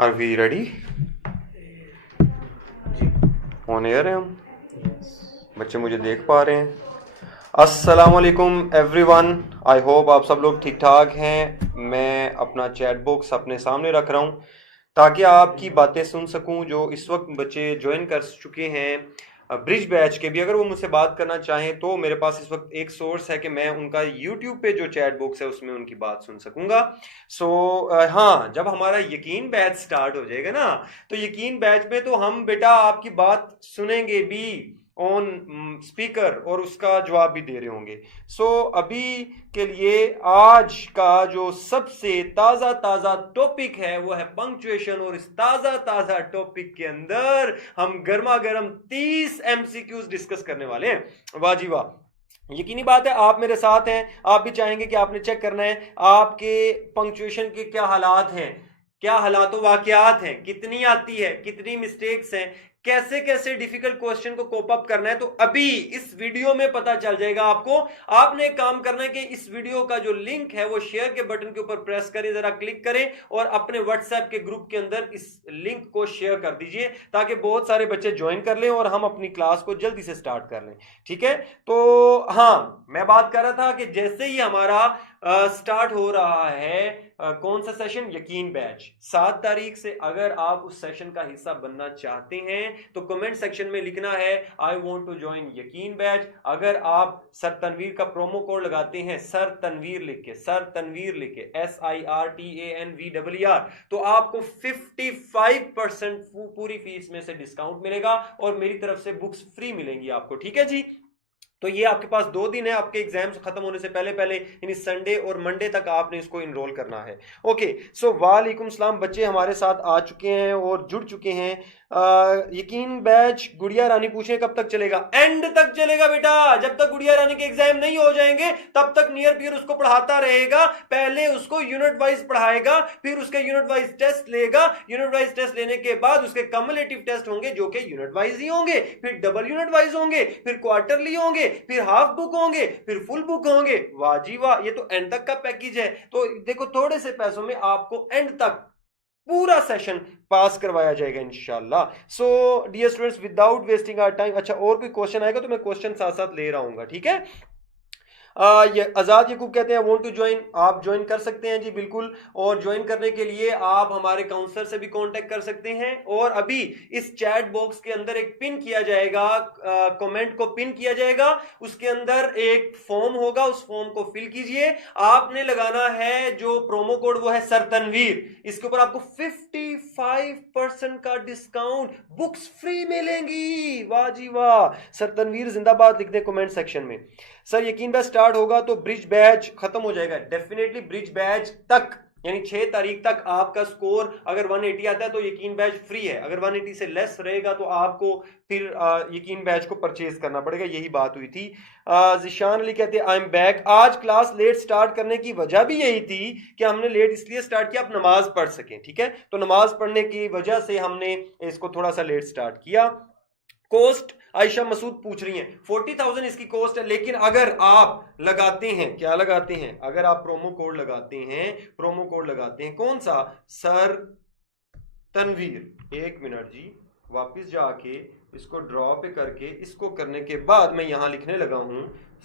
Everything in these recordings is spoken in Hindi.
Are we ready? On air है हम? बच्चे मुझे देख पा रहे हैं? अस्सलाम वालेकुम एवरीवन, आई होप आप सब लोग ठीक ठाक हैं। मैं अपना चैट बॉक्स अपने सामने रख रहा हूँ ताकि आपकी बातें सुन सकूं। जो इस वक्त बच्चे ज्वाइन कर चुके हैं ब्रिज बैच के भी, अगर वो मुझसे बात करना चाहें तो मेरे पास इस वक्त एक सोर्स है कि मैं उनका यूट्यूब पे जो चैट बॉक्स है उसमें उनकी बात सुन सकूंगा। हाँ, जब हमारा यकीन बैच स्टार्ट हो जाएगा ना, तो यकीन बैच में तो हम बेटा आपकी बात सुनेंगे भी ऑन स्पीकर और उसका जवाब भी दे रहे होंगे। अभी के लिए आज का जो सबसे ताजा ताजा टॉपिक है वो है पंक्चुएशन, और इस ताजा ताजा टॉपिक के अंदर हम गर्मा गर्म 30 एमसीक्यूज डिस्कस करने वाले हैं। वाह जी वाह, यकीनी बात है आप मेरे साथ हैं, आप भी चाहेंगे कि आपने चेक करना है आपके पंक्चुएशन के क्या हालात हैं, क्या हालात वाकयात हैं, कितनी आती है, कितनी मिस्टेक्स हैं, कैसे कैसे डिफिकल्ट क्वेश्चन को कोप अप करना है। तो अभी इस वीडियो में पता चल जाएगा आपको। आपने एक काम करना है कि इस वीडियो का जो लिंक है वो शेयर के बटन के ऊपर प्रेस करें, जरा क्लिक करें और अपने व्हाट्सएप के ग्रुप के अंदर इस लिंक को शेयर कर दीजिए ताकि बहुत सारे बच्चे ज्वाइन कर लें और हम अपनी क्लास को जल्दी से स्टार्ट कर लें। ठीक है, तो हाँ, मैं बात कर रहा था कि जैसे ही हमारा स्टार्ट हो रहा है कौन सा सेशन, यकीन बैच 7 तारीख से, अगर आप उस सेशन का हिस्सा बनना चाहते हैं तो कमेंट सेक्शन में लिखना है I want to join Yaqeen batch. अगर आप सर तनवीर का प्रोमो कोड लगाते हैं, सर तनवीर लिख के SIRTANVEER, तो आपको 55% पूरी फीस में से डिस्काउंट मिलेगा और मेरी तरफ से बुक्स फ्री मिलेंगी आपको। ठीक है जी, तो ये आपके पास 2 दिन है आपके एग्जाम्स खत्म होने से पहले पहले, यानी संडे और मंडे तक आपने इसको इनरोल करना है। ओके, वालेकुम सलाम, बच्चे हमारे साथ आ चुके हैं और जुड़ चुके हैं। यकीन बैच गुड़िया रानी पूछे कब तक चलेगा? एंड तक चलेगा बेटा, जब तक गुड़िया रानी के एग्जाम नहीं हो जाएंगे तब तक नियर पीयर उसको पढ़ाता रहेगा। पहले उसको यूनिट वाइज पढ़ाएगा, फिर उसके यूनिट वाइज टेस्ट लेगा, यूनिट वाइज टेस्ट लेने के बाद उसके कम्युलेटिव टेस्ट होंगे जो कि यूनिट वाइज ही होंगे, फिर डबल यूनिट वाइज होंगे, फिर क्वार्टरली होंगे, फिर हाफ बुक होंगे, फिर फुल बुक होंगे। वाह जी वाह, ये तो एंड तक का पैकेज है। तो देखो, थोड़े से पैसों में आपको एंड तक पूरा सेशन पास करवाया जाएगा इंशाल्लाह। Dear students, without wasting our time, अच्छा और कोई क्वेश्चन आएगा तो मैं क्वेश्चन साथ साथ ले रहा हूँ, ठीक है। ये आजाद यकूब कहते हैं वांट टू ज्वाइन, आप ज्वाइन कर सकते हैं जी बिल्कुल। और ज्वाइन करने के लिए आप हमारे काउंसलर से भी कांटेक्ट कर सकते हैं। और अभी इस चैट बॉक्स के अंदर एक पिन किया जाएगा, कमेंट को पिन किया जाएगा, उसके अंदर एक फॉर्म होगा, उस फॉर्म को फिल कीजिए। आपने लगाना है जो प्रोमो कोड, वो है सर तनवीर। इसके ऊपर आपको 55% का डिस्काउंट, बुक्स फ्री मिलेंगी। वाह जी वाह, सर तनवीर जिंदाबाद लिख दे कमेंट सेक्शन में। सर यकीन बैच स्टार्ट होगा तो ब्रिज बैच खत्म हो जाएगा? डेफिनेटली ब्रिज बैच तक, यानी 6 तारीख तक आपका स्कोर अगर 180 आता है तो यकीन बैच फ्री है, अगर 180 से लेस रहेगा तो आपको फिर यकीन बैच को परचेज करना पड़ेगा। यही बात हुई थी। जिशान अली कहते हैं आई एम बैक। आज क्लास लेट स्टार्ट करने की वजह भी यही थी कि हमने लेट इसलिए स्टार्ट किया आप नमाज पढ़ सकें, ठीक है। तो नमाज पढ़ने की वजह से हमने इसको थोड़ा सा लेट स्टार्ट किया। कॉस्ट आयशा मसूद पूछ रही हैं 40,000 इसकी कॉस्ट है, लेकिन अगर आप लगाते हैं, क्या लगाते हैं, अगर आप प्रोमो कोड लगाते हैं, कौन सा? सर तनवीर। एक मिनट जी, वापस जाके इसको ड्रॉ पे करके इसको करने के बाद मैं यहां लिखने लगा हूं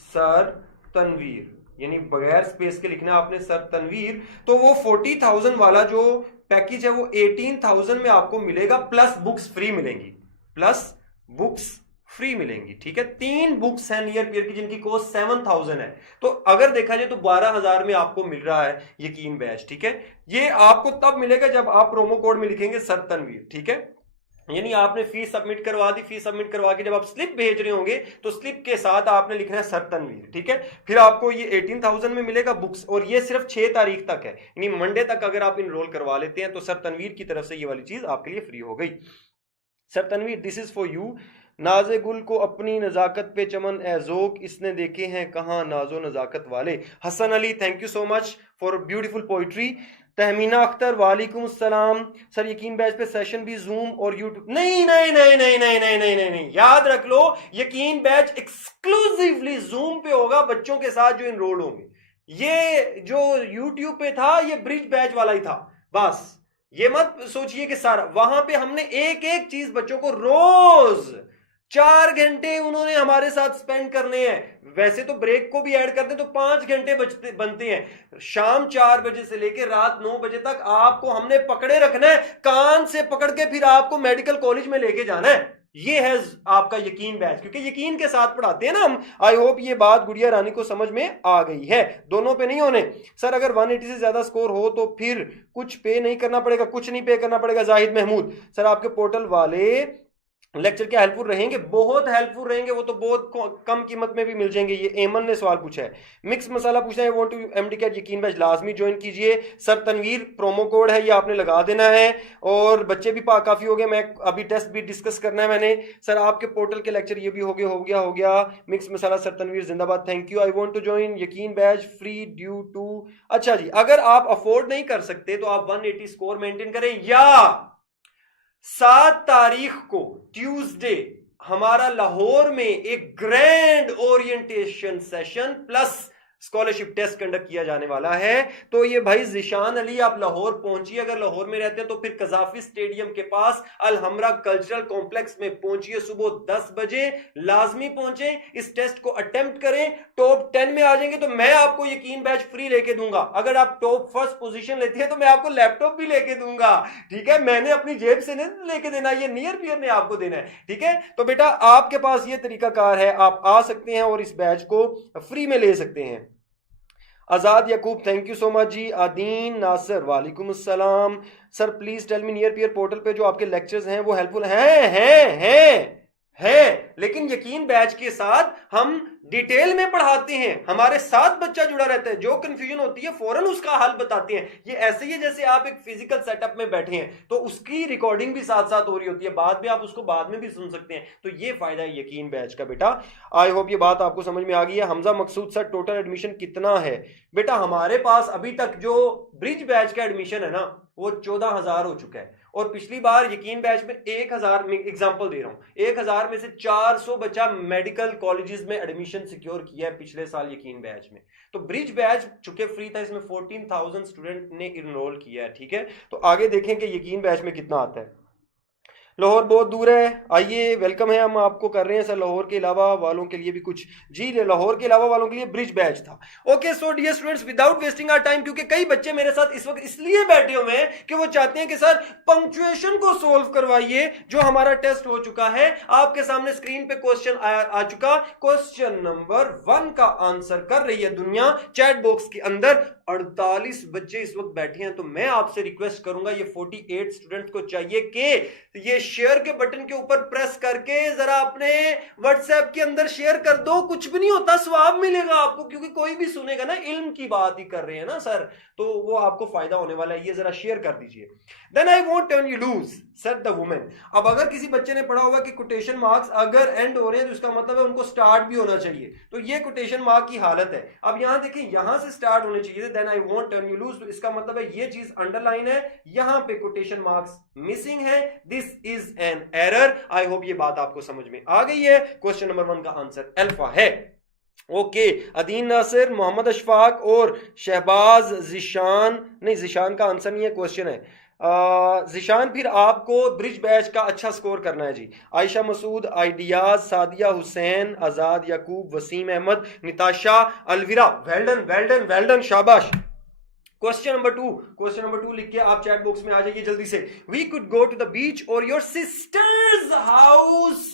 सर तनवीर, यानी बगैर स्पेस के लिखना आपने सर तनवीर। तो वो 40,000 वाला जो पैकेज है वो 18,000 में आपको मिलेगा, प्लस बुक्स फ्री मिलेंगी, प्लस बुक्स फ्री मिलेंगी। ठीक है, 3 बुक्स हैं नियर पीयर की जिनकी कॉस्ट 7,000 है। तो अगर देखा जाए तो 12,000 में आपको मिल रहा है यकीन बैच। ठीक है, ये आपको तब मिलेगा जब आप प्रोमो कोड में लिखेंगे सर तनवीर। ठीक है, यानी आपने फीस सबमिट करवा दी, फीस सबमिट करवा के जब आप स्लिप भेज रहे होंगे तो स्लिप के साथ आपने लिखना है सर तनवीर। ठीक है, फिर आपको ये 18,000 में मिलेगा बुक्स, और ये सिर्फ 6 तारीख तक है, यानी मंडे तक अगर आप इनरोल करवा लेते हैं तो सर तनवीर की तरफ से ये वाली चीज आपके लिए फ्री हो गई। Sir Tanveer this is for you. नाजे गुल को अपनी नजाकत पे चमन एजोक, इसने देखे हैं कहाँ नाजो नजाकत वाले। Hasan Ali thank you so much for beautiful poetry. Tahmina Akhtar वालेकुम सलाम। सर यकीन बैच पे सेशन भी जूम और यूट्यूब? नहीं नहीं नहीं नहीं नहीं नहीं नहीं नहीं नहीं, याद रख लो यकीन बैच एक्सक्लूसिवली जूम पे होगा बच्चों के साथ जो इनरोल होंगे। ये जो यूट्यूब पे था ये ब्रिज बैच वाला ही था, बस ये मत सोचिए कि सारा, वहां पे हमने एक एक चीज बच्चों को रोज 4 घंटे उन्होंने हमारे साथ स्पेंड करने हैं। वैसे तो ब्रेक को भी ऐड करते हैं तो 5 घंटे बनते हैं। शाम 4 बजे से लेकर रात 9 बजे तक आपको हमने पकड़े रखना है, कान से पकड़ के फिर आपको मेडिकल कॉलेज में लेके जाना है। ये है आपका यकीन बैच, क्योंकि यकीन के साथ पढ़ाते हैं ना हम। आई होप ये बात गुड़िया रानी को समझ में आ गई है। दोनों पे नहीं होने सर, अगर 180 से ज्यादा स्कोर हो तो फिर कुछ पे नहीं करना पड़ेगा? कुछ नहीं पे करना पड़ेगा। जाहिद महमूद सर, आपके पोर्टल वाले लेक्चर क्या हेल्पफुल रहेंगे? बहुत हेल्पफुल रहेंगे, वो तो बहुत कम कीमत में भी मिल जाएंगे। ये एमन ने सवाल पूछा है। मिक्स मसाला पूछा है, वांट टू एमडी कैट यकीन बैच लाजमी ज्वाइन कीजिए। सर तनवीर प्रोमो कोड है, ये आपने लगा देना है। और बच्चे भी काफी हो गए, मैं अभी टेस्ट भी डिस्कस करना है मैंने। सर आपके पोर्टल के लेक्चर ये भी हो गया। मिक्स मसाला सर तनवीर जिंदाबाद, thank you. I want to join Yaqeen batch free due to. अच्छा जी, अगर आप अफोर्ड नहीं कर सकते तो आप 180 स्कोर मेंटेन करें, या 7 तारीख को ट्यूसडे हमारा लाहौर में एक grand orientation session plus scholarship test conduct किया जाने वाला है। तो ये भाई जिशान अली, आप लाहौर पहुंचिए, अगर लाहौर में रहते हैं तो फिर कजाफी स्टेडियम के पास अलहमरा कल्चरल कॉम्प्लेक्स में पहुंचिए। सुबह 10 बजे लाजमी पहुंचे, इस टेस्ट को अटेम्प्ट करें। टॉप 10 में आ जाएंगे तो मैं आपको यकीन बैच फ्री लेके दूंगा। अगर आप टॉप फर्स्ट पोजीशन लेते हैं तो मैं आपको लैपटॉप भी लेके दूंगा, ठीक है? मैंने अपनी जेब से नहीं लेके देना, ये नियर पियर ने आपको देना है, ठीक है? तो बेटा आपके पास ये तरीकाकार है, आप आ सकते हैं और इस बैच को फ्री में ले सकते हैं। Azad Yaqoob thank you so much जी। आदीन नासर वालेकुम अस्सलाम। Sir please tell me near peer portal पे जो आपके लेक्चर्स हैं वो हेल्पफुल हैं, लेकिन यकीन बैच के साथ हम डिटेल में पढ़ाते हैं, हमारे साथ बच्चा जुड़ा रहता है, जो कंफ्यूजन होती है फौरन उसका हल बताते हैं। ये ऐसे ही है जैसे आप एक फिजिकल सेटअप में बैठे हैं तो उसकी रिकॉर्डिंग भी साथ साथ हो रही होती है, बाद में आप उसको बाद में भी सुन सकते हैं। तो ये फायदा है यकीन बैच का बेटा। आई होप ये बात आपको समझ में आ गई है। हमजा मकसूद सर टोटल एडमिशन कितना है? बेटा हमारे पास अभी तक जो ब्रिज बैच का एडमिशन है ना वो 14,000 हो चुका है, और पिछली बार यकीन बैच में 1,000 एग्जांपल दे रहा हूं, 1,000 में से 400 बच्चा मेडिकल कॉलेजेस में एडमिशन सिक्योर किया है पिछले साल यकीन बैच में। तो ब्रिज बैच चूंकि फ्री था, इसमें 14,000 स्टूडेंट ने इनरोल किया है, ठीक है? तो आगे देखें कि यकीन बैच में कितना आता है। लाहौर बहुत दूर है, आइए वेलकम है, हम आपको कर रहे हैं सर। लाहौर के अलावा वालों के लिए भी कुछ जी, लाहौर के अलावा वालों के लिए ब्रिज बैच था। Okay so dear students, without wasting our time, क्योंकि कई बच्चे मेरे साथ इस वक्त इसलिए बैठे हुए हैं कि वो चाहते हैं कि सर पंक्चुएशन को सोल्व करवाइए। जो हमारा टेस्ट हो चुका है, आपके सामने स्क्रीन पे क्वेश्चन आ चुका। क्वेश्चन नंबर 1 का आंसर कर रही है दुनिया चैट बॉक्स के अंदर। 48 बच्चे इस वक्त बैठे हैं, तो मैं आपसे रिक्वेस्ट करूंगा, ये 48 स्टूडेंट्स को चाहिए कि ये शेयर के बटन के ऊपर प्रेस करके जरा अपने व्हाट्सएप के अंदर शेयर कर दो। कुछ भी नहीं होता, स्वाब मिलेगा आपको, क्योंकि कोई भी सुनेगा ना, इल्म की बात ही कर रहे हैं ना सर, तो वो आपको फायदा होने वाला है। ये जरा शेयर कर दीजिए। Then I won't turn you loose set the women. अब अगर किसी बच्चे ने पढ़ा होगा कि कोटेशन मार्क्स अगर एंड हो रहे हैं तो इसका मतलब है उनको स्टार्ट भी होना चाहिए, तो ये कोटेशन मार्क की हालत है। अब यहां देखें, यहां से स्टार्ट होने चाहिए, then I won't turn you loose, तो इसका मतलब है ये चीज अंडरलाइन है, यहां पे कोटेशन मार्क्स मिसिंग है, this is an error. I hope ये बात आपको समझ में आ गई है। क्वेश्चन नंबर 1 का आंसर अल्फा है। ओके, अदीन नासिर, मोहम्मद अशफाक और शहबाज जिशान, नहीं जिशान का आंसर नहीं है, क्वेश्चन है। जिशान फिर आपको ब्रिज बैच का अच्छा स्कोर करना है जी। आयशा मसूद, आइडियाज, Sadia Hussain, Azad Yakub, Waseem Ahmed, Nitasha, Alvira, well done well done well done, शाबाश। क्वेश्चन नंबर 2 लिख के आप चैट बॉक्स में आ जाइए जल्दी से। We could go to the beach और योर सिस्टर्स हाउस।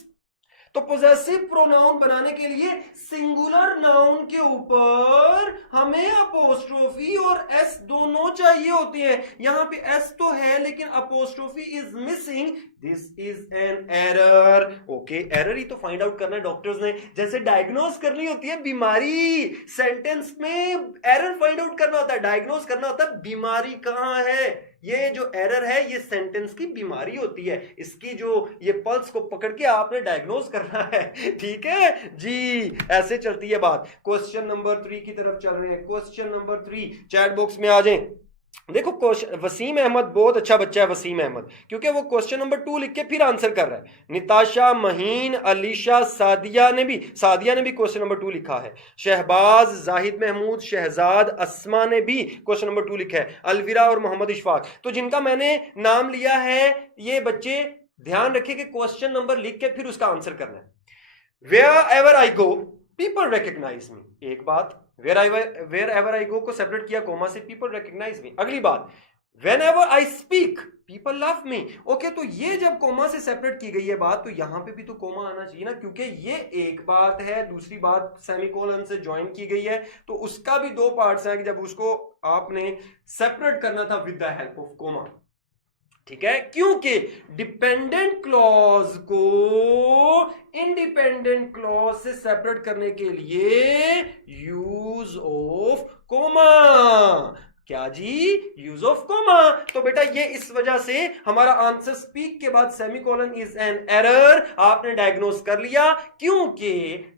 तो पोजेसिव प्रोनाउन बनाने के लिए सिंगुलर नाउन के ऊपर हमें अपोस्ट्रोफी और एस दोनों चाहिए होते हैं। यहां पे एस तो है लेकिन apostrophe is missing, this is an error. Okay, error ही तो फाइंड आउट करना है डॉक्टर्स ने, जैसे डायग्नोज करनी होती है बीमारी, सेंटेंस में एरर फाइंड आउट करना होता है, डायग्नोज करना होता है बीमारी कहां है। ये जो एरर है ये सेंटेंस की बीमारी होती है, इसकी जो ये पल्स को पकड़ के आपने डायग्नोज करना है, ठीक है जी, ऐसे चलती है बात। क्वेश्चन नंबर 3 की तरफ चल रहे हैं। क्वेश्चन नंबर 3 चैट बॉक्स में आ जाएं। देखो क्वेश्चन, वसीम अहमद बहुत अच्छा बच्चा है वसीम अहमद, क्योंकि वो क्वेश्चन नंबर 2 लिख के फिर आंसर कर रहा है। निताशा, महीन, अलीशा, सादिया ने भी क्वेश्चन नंबर 2 लिखा है। शहबाज, जाहिद महमूद, शहजाद, अस्मा ने भी क्वेश्चन नंबर 2 लिखा है। अलविरा और मोहम्मद इशफाक, तो जिनका मैंने नाम लिया है ये बच्चे ध्यान रखिए कि क्वेश्चन नंबर लिख के फिर उसका आंसर करना है। Wherever I go, people recognize me, एक बात। Wherever I go को सेपरेट किया कोमा से, people recognize me। अगली बात, whenever I speak, people love me। Okay, तो ये जब कोमा से सेपरेट की गई है बात, तो यहां पे भी तो कोमा आना चाहिए ना, क्योंकि ये एक बात है, दूसरी बात सेमीकोलन से ज्वाइन की गई है, तो उसका भी दो पार्ट्स हैं, जब उसको आपने सेपरेट करना था with the help of comma. ठीक है, क्योंकि डिपेंडेंट क्लॉज को इंडिपेंडेंट क्लॉज से सेपरेट करने के लिए यूज ऑफ कोमा। क्या जी? Use of coma. तो बेटा ये इस वजह से हमारा आंसर स्पीक के बाद सेमीकोलन इज एन एरर आपने डायग्नोस कर लिया, क्योंकि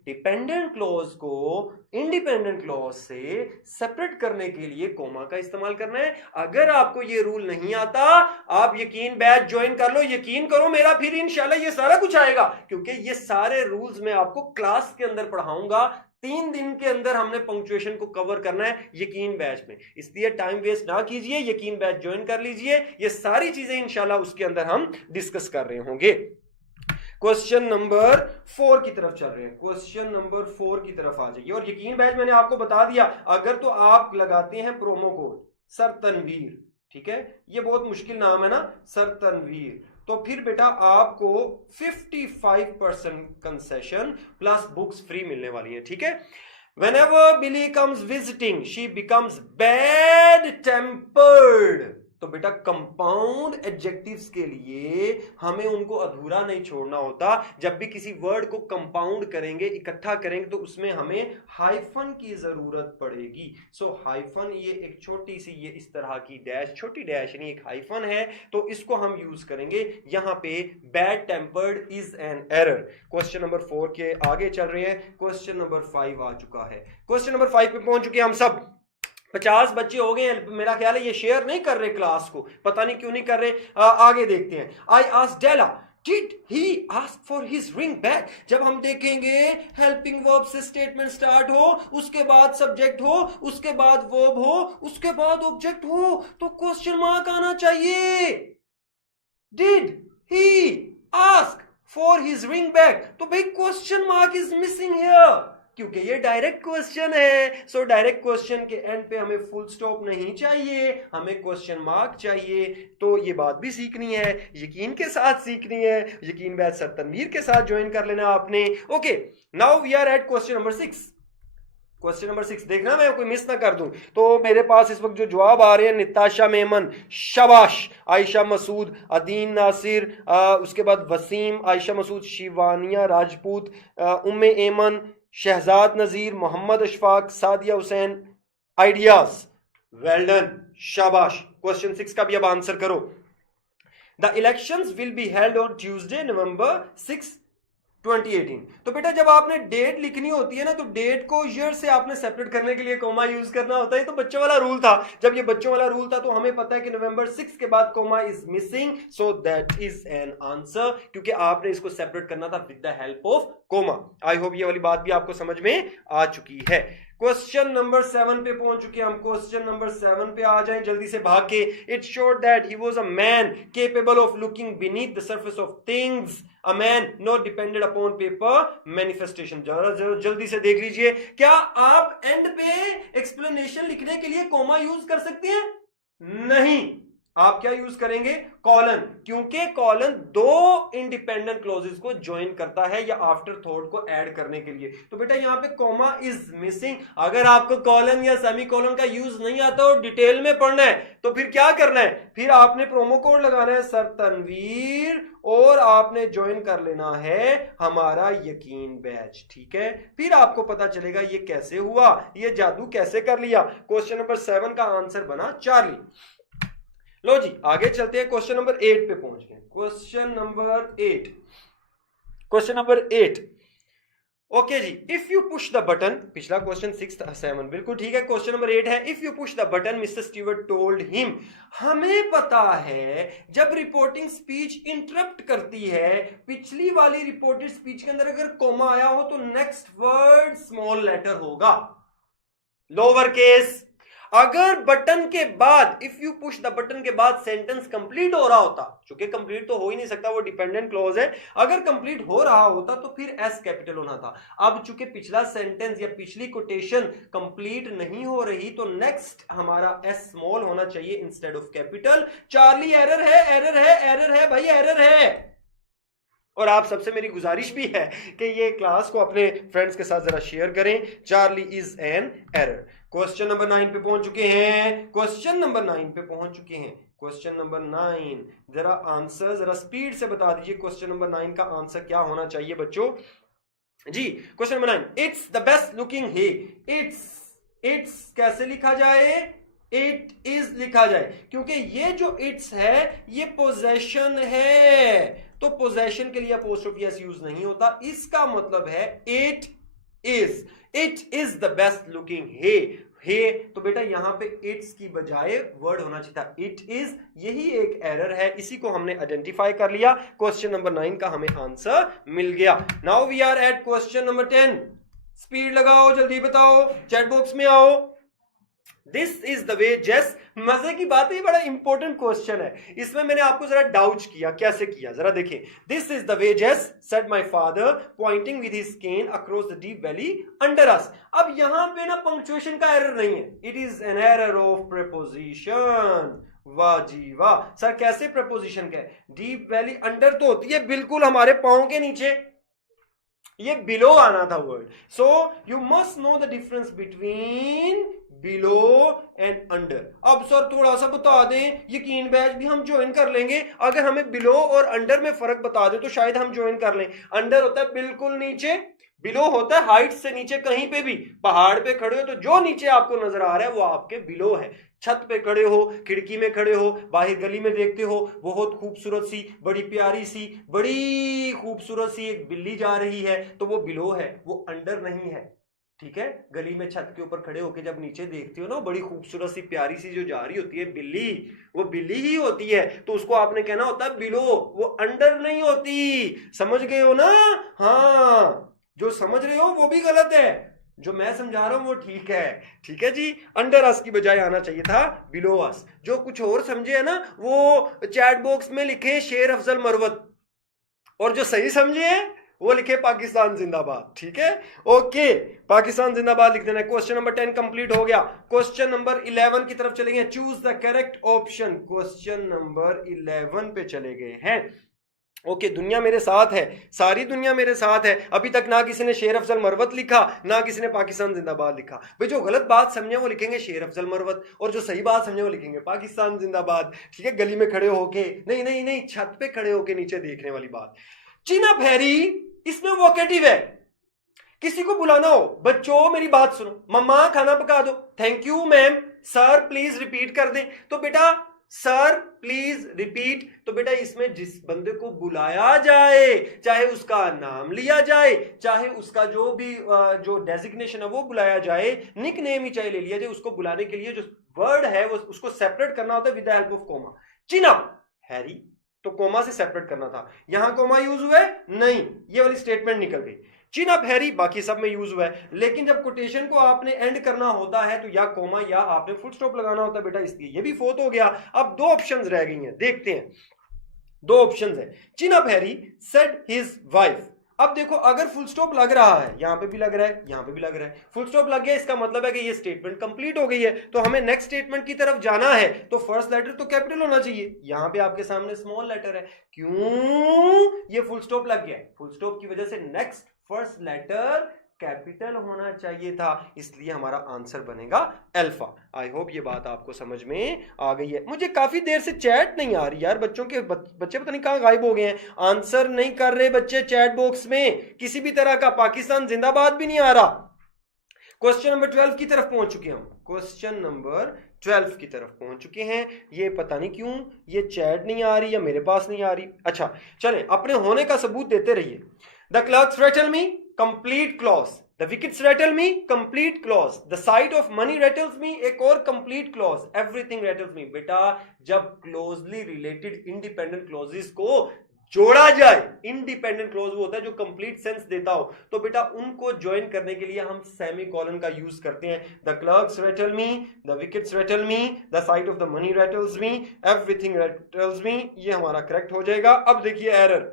डिपेंडेंट क्लॉज को इंडिपेंडेंट क्लॉज से सेपरेट करने के लिए कोमा का इस्तेमाल करना है। अगर आपको ये रूल नहीं आता, आप यकीन बैच ज्वाइन कर लो, यकीन करो मेरा, फिर इंशाल्लाह ये सारा कुछ आएगा, क्योंकि ये सारे रूल्स मैं आपको क्लास के अंदर पढ़ाऊंगा। 3 दिन के अंदर हमने पंक्चुएशन को कवर करना है यकीन बैच में, इसलिए टाइम वेस्ट ना कीजिए, यकीन बैच ज्वाइन कर लीजिए। ये सारी चीजें इंशाल्लाह उसके अंदर हम डिस्कस कर रहे होंगे। क्वेश्चन नंबर 4 की तरफ चल रहे हैं, क्वेश्चन नंबर 4 की तरफ आ जाइए। और यकीन बैच मैंने आपको बता दिया, अगर तो आप लगाते हैं प्रोमो कोड सर तनवीर, ठीक है, ये बहुत मुश्किल नाम है ना, सर तनवीर, तो फिर बेटा आपको 55% कंसेशन प्लस बुक्स फ्री मिलने वाली है। ठीक है, whenever Billy comes visiting, she becomes bad tempered। तो बेटा कंपाउंड एडजेक्टिव्स के लिए हमें उनको अधूरा नहीं छोड़ना होता। जब भी किसी वर्ड को कंपाउंड करेंगे, इकट्ठा करेंगे, तो उसमें हमें हाइफन की जरूरत पड़ेगी। सो हाइफन, ये एक छोटी सी, ये इस तरह की डैश, छोटी डैश नहीं, एक हाइफन है, तो इसको हम यूज करेंगे यहां पे। Bad tempered is an error. Question number 4 के आगे चल रहे हैं, क्वेश्चन नंबर 5 आ चुका है। क्वेश्चन नंबर 5 पे पहुंच चुके हैं हम सब। 50 बच्चे हो गए हैं, मेरा ख्याल है ये शेयर नहीं कर रहे क्लास को, पता नहीं क्यों नहीं कर रहे। आगे देखते हैं। I asked Della, did he ask for his ring back. जब हम देखेंगे हेल्पिंग वर्ब से स्टेटमेंट स्टार्ट हो, उसके बाद सब्जेक्ट हो, उसके बाद वर्ब हो, उसके बाद ऑब्जेक्ट हो, तो क्वेश्चन मार्क आना चाहिए। Did he ask for his ring back, तो भाई question mark is missing here, क्योंकि ये डायरेक्ट क्वेश्चन है। सो डायरेक्ट क्वेश्चन के एंड पे हमें फुल स्टॉप नहीं चाहिए, हमें क्वेश्चन मार्क चाहिए। तो ये बात भी सीखनी है, यकीन के साथ सीखनी है। यकीन बैच सर तनवीर के साथ ज्वाइन कर लेना आपने। Okay, now we are at question number 6। Question number 6 देखना, मैं कोई मिस ना कर दूं। तो मेरे पास इस वक्त जो जवाब आ रहे हैं, निताशा मेमन, शाबाश, आयशा मसूद, अदीन नासिर, उसके बाद वसीम, आयशा मसूद, शिवानिया राजपूत, उम्मे एमन, शहजाद नजीर, मोहम्मद अशफाक, सादिया हुसैन, आइडियाज, वेल डन, शाबाश। क्वेश्चन 6 का भी अब आंसर करो। The elections will be held on Tuesday November 6, 2018। तो बेटा जब आपने डेट लिखनी होती है ना, तो डेट को ईयर से आपने सेपरेट करने के लिए कोमा यूज करना होता है। तो बच्चों वाला रूल था, जब ये बच्चों वाला रूल था तो हमें पता है कि नवंबर 6 के बाद comma is missing, so that is an answer, क्योंकि आपने इसको सेपरेट करना था with the help of comma. I hope ये वाली बात भी आपको समझ में आ चुकी है। क्वेश्चन नंबर 7 पे पहुंच चुके हैं हम। क्वेश्चन नंबर 7 पे आ जाएं जल्दी से भाग के। It showed that he was a man capable of looking beneath the surface of things, a man not depended upon paper manifestation. जरा जल्दी से देख लीजिए, क्या आप एंड पे एक्सप्लेनेशन लिखने के लिए कोमा यूज कर सकते हैं? नहीं, आप क्या यूज करेंगे? कॉलन, क्योंकि कॉलन 2 इंडिपेंडेंट क्लॉजेस को ज्वाइन करता है या आफ्टर थॉट को ऐड करने के लिए। तो बेटा यहां पे कॉमा इज मिसिंग। अगर आपको कॉलन या सेमी कॉलन का यूज नहीं आता और डिटेल में पढ़ना है, तो फिर क्या करना है? फिर आपने प्रोमो कोड लगाना है सर तनवीर, और आपने ज्वाइन कर लेना है हमारा यकीन बैच। ठीक है, फिर आपको पता चलेगा ये कैसे हुआ, ये जादू कैसे कर लिया। क्वेश्चन नंबर 7 का आंसर बना चार्ली। लो जी आगे चलते हैं, क्वेश्चन नंबर 8 पे पहुंच गए। Question number 8, question number 8। Okay जी, if you push the button, पिछला क्वेश्चन 6-7 बिल्कुल ठीक है। क्वेश्चन नंबर 8 है, if you push the button mister Stewart told him. हमें पता है जब रिपोर्टिंग स्पीच इंटरप्ट करती है, पिछली वाली रिपोर्टेड स्पीच के अंदर अगर कोमा आया हो तो नेक्स्ट वर्ड स्मॉल लेटर होगा, लोअर केस। अगर बटन के बाद, if you push the button के बाद सेंटेंस कंप्लीट हो रहा होता, चूंकि कंप्लीट तो हो ही नहीं सकता, वो डिपेंडेंट क्लॉज है, अगर कंप्लीट हो रहा होता तो फिर एस कैपिटल होना था। अब चूंकि पिछला सेंटेंस या पिछली कोटेशन कंप्लीट नहीं हो रही तो नेक्स्ट हमारा एस स्मॉल होना चाहिए instead of capital. Charlie error है, एरर है, एरर है भाई, एरर है। और आप सबसे मेरी गुजारिश भी है कि ये क्लास को अपने फ्रेंड्स के साथ जरा शेयर करें। Charlie is an error. Question number 9 पे पहुंच चुके हैं, क्वेश्चन नंबर 9 पे पहुंच चुके हैं। क्वेश्चन नंबर 9 जरा आंसर जरा स्पीड से बता दीजिए, क्वेश्चन नंबर 9 का आंसर क्या होना चाहिए बच्चों जी। Question number 9, it's the best looking hey. It's कैसे लिखा जाए? इट इज लिखा जाए, क्योंकि ये जो इट्स है ये पोजेशन है, तो पोजेशन के लिए अपोस्ट्रोफी एस यूज नहीं होता। इसका मतलब है it is the best looking hey. तो बेटा यहां पे इट्स की बजाय वर्ड होना चाहिए था इट इज। यही एक एरर है, इसी को हमने आइडेंटिफाई कर लिया। क्वेश्चन नंबर 9 का हमें आंसर मिल गया। Now we are at question number 10। Speed लगाओ, जल्दी बताओ, चैट बॉक्स में आओ। दिस इज द वे जेस, मजे की बात है, बड़ा इंपॉर्टेंट क्वेश्चन है, इसमें मैंने आपको जरा डाउट किया, कैसे किया जरा देखें। This is the way Jess said my father pointing with his cane across the deep valley under us. अब यहां पे ना पंक्चुएशन का एरर नहीं है, it is an error of preposition. वाह जी वाह सर, कैसे प्रीपोजिशन का? डीप वैली अंडर तो होती है बिल्कुल हमारे पांव के नीचे, ये बिलो आना था word. So you must know the difference between below and under. अब सर थोड़ा सा बता दें, यकीन बैच भी हम ज्वाइन कर लेंगे, अगर हमें बिलो और अंडर में फर्क बता दें तो शायद हम ज्वाइन कर लें। अंडर होता है बिल्कुल नीचे, बिलो होता है हाइट से नीचे, कहीं पे भी पहाड़ पे खड़े हो तो जो नीचे आपको नजर आ रहा है वो आपके बिलो है। छत पे खड़े हो, खिड़की में खड़े हो, बाहर गली में देखते हो, बहुत खूबसूरत सी, बड़ी प्यारी सी, बड़ी खूबसूरत सी एक बिल्ली जा रही है तो वो बिलो है, वो अंडर नहीं है। ठीक है, गली में छत के ऊपर खड़े होकर जब नीचे देखते हो ना, बड़ी खूबसूरत सी प्यारी सी जो जा रही होती है बिल्ली, वो बिल्ली ही होती है, तो उसको आपने कहना होता है बिलो, वो अंडर नहीं होती। समझ गए हो ना? हाँ, जो समझ रहे हो वो भी गलत है, जो मैं समझा रहा हूं वो ठीक है। ठीक है जी, अंडर अस की बजाय आना चाहिए था बिलो अस। जो कुछ और समझे है ना वो चैट बॉक्स में लिखे शेर अफजल मरवत, और जो सही समझे वो लिखे पाकिस्तान जिंदाबाद। ठीक है, ओके, पाकिस्तान जिंदाबाद लिख देना। क्वेश्चन नंबर 10 कंप्लीट हो गया। क्वेश्चन नंबर 11 की तरफ चलेंगे। Choose the correct option. Question number 11 पे चले गए हैं। ओके, दुनिया मेरे साथ है, सारी दुनिया मेरे साथ है। अभी तक ना किसी ने शेर अफजल मरवत लिखा, ना किसी ने पाकिस्तान जिंदाबाद लिखा। भाई जो गलत बात समझे वो लिखेंगे शेर अफजल मरवत, और जो सही बात समझे वो लिखेंगे पाकिस्तान जिंदाबाद। ठीक है, गली में खड़े होके नहीं नहीं नहीं, छत पे खड़े होके नीचे देखने वाली बात। चीना फैरी, इसमें वोकेटिव है, किसी को बुलाना हो, बच्चों मेरी बात सुनो, मम्मा खाना पका दो, thank you ma'am, sir please repeat कर दें, तो बेटा सर प्लीज रिपीट, तो बेटा इसमें जिस बंदे को बुलाया जाए, चाहे उसका नाम लिया जाए, चाहे उसका जो भी जो डेजिग्नेशन है वो बुलाया जाए, निक नेम ही चाहे ले लिया जाए, उसको बुलाने के लिए जो वर्ड है वो उसको सेपरेट करना होता है with the help of comma. Chin up Harry, तो कोमा से सेपरेट करना था, यहां कोमा यूज हुआ है नहीं, ये वाली स्टेटमेंट निकल गई। चिन अप हैरी बाकी सब में यूज हुआ है, लेकिन जब कोटेशन को आपने एंड करना होता है तो या कोमा या आपने फुल स्टॉप लगाना होता है बेटा, इसलिए ये भी फोर्थ हो गया। अब दो ऑप्शंस रह गई हैं, देखते हैं। दो ऑप्शंस है, चिन up Harry said his wife. अब देखो, अगर फुल स्टॉप लग रहा है, यहां पे भी लग रहा है, यहां पे भी लग रहा है, फुल स्टॉप लग गया, इसका मतलब है कि ये स्टेटमेंट कंप्लीट हो गई है, तो हमें नेक्स्ट स्टेटमेंट की तरफ जाना है, तो फर्स्ट लेटर तो कैपिटल होना चाहिए। यहां पे आपके सामने स्मॉल लेटर है, क्यों? ये फुल स्टॉप लग गया, फुल स्टॉप की वजह से नेक्स्ट फर्स्ट लेटर कैपिटल होना चाहिए था, इसलिए हमारा आंसर बनेगा अल्फा। आई होप ये बात आपको समझ में आ गई है। मुझे काफी देर से चैट नहीं आ रही यार, बच्चों के बच्चे पता नहीं कहां गायब हो गए हैं, आंसर नहीं कर रहे बच्चे चैट बॉक्स में, किसी भी तरह का पाकिस्तान जिंदाबाद भी नहीं आ रहा। क्वेश्चन नंबर 12 की तरफ पहुंच चुके हैं, क्वेश्चन नंबर 12 की तरफ पहुंच चुके हैं। ये पता नहीं क्यों ये चैट नहीं आ रही या मेरे पास नहीं आ रही। अच्छा चलें, अपने होने का सबूत देते रहिए। The clerks rattle me, complete clause, the wickets rattle me, complete clause, the sight of money rattles me, एक और complete clause, everything rattles me. बेटा जब क्लोजली रिलेटेड इंडिपेंडेंट क्लॉजेस को जोड़ा जाए, इंडिपेंडेंट क्लॉज वो होता है जो कंप्लीट सेंस देता हो, तो बेटा उनको ज्वाइन करने के लिए हम सेमीकोलन का यूज करते हैं। The clerks rattle me, the wickets rattle me, the sight of the money rattles me, everything rattles me, ये हमारा करेक्ट हो जाएगा। अब देखिए एरर,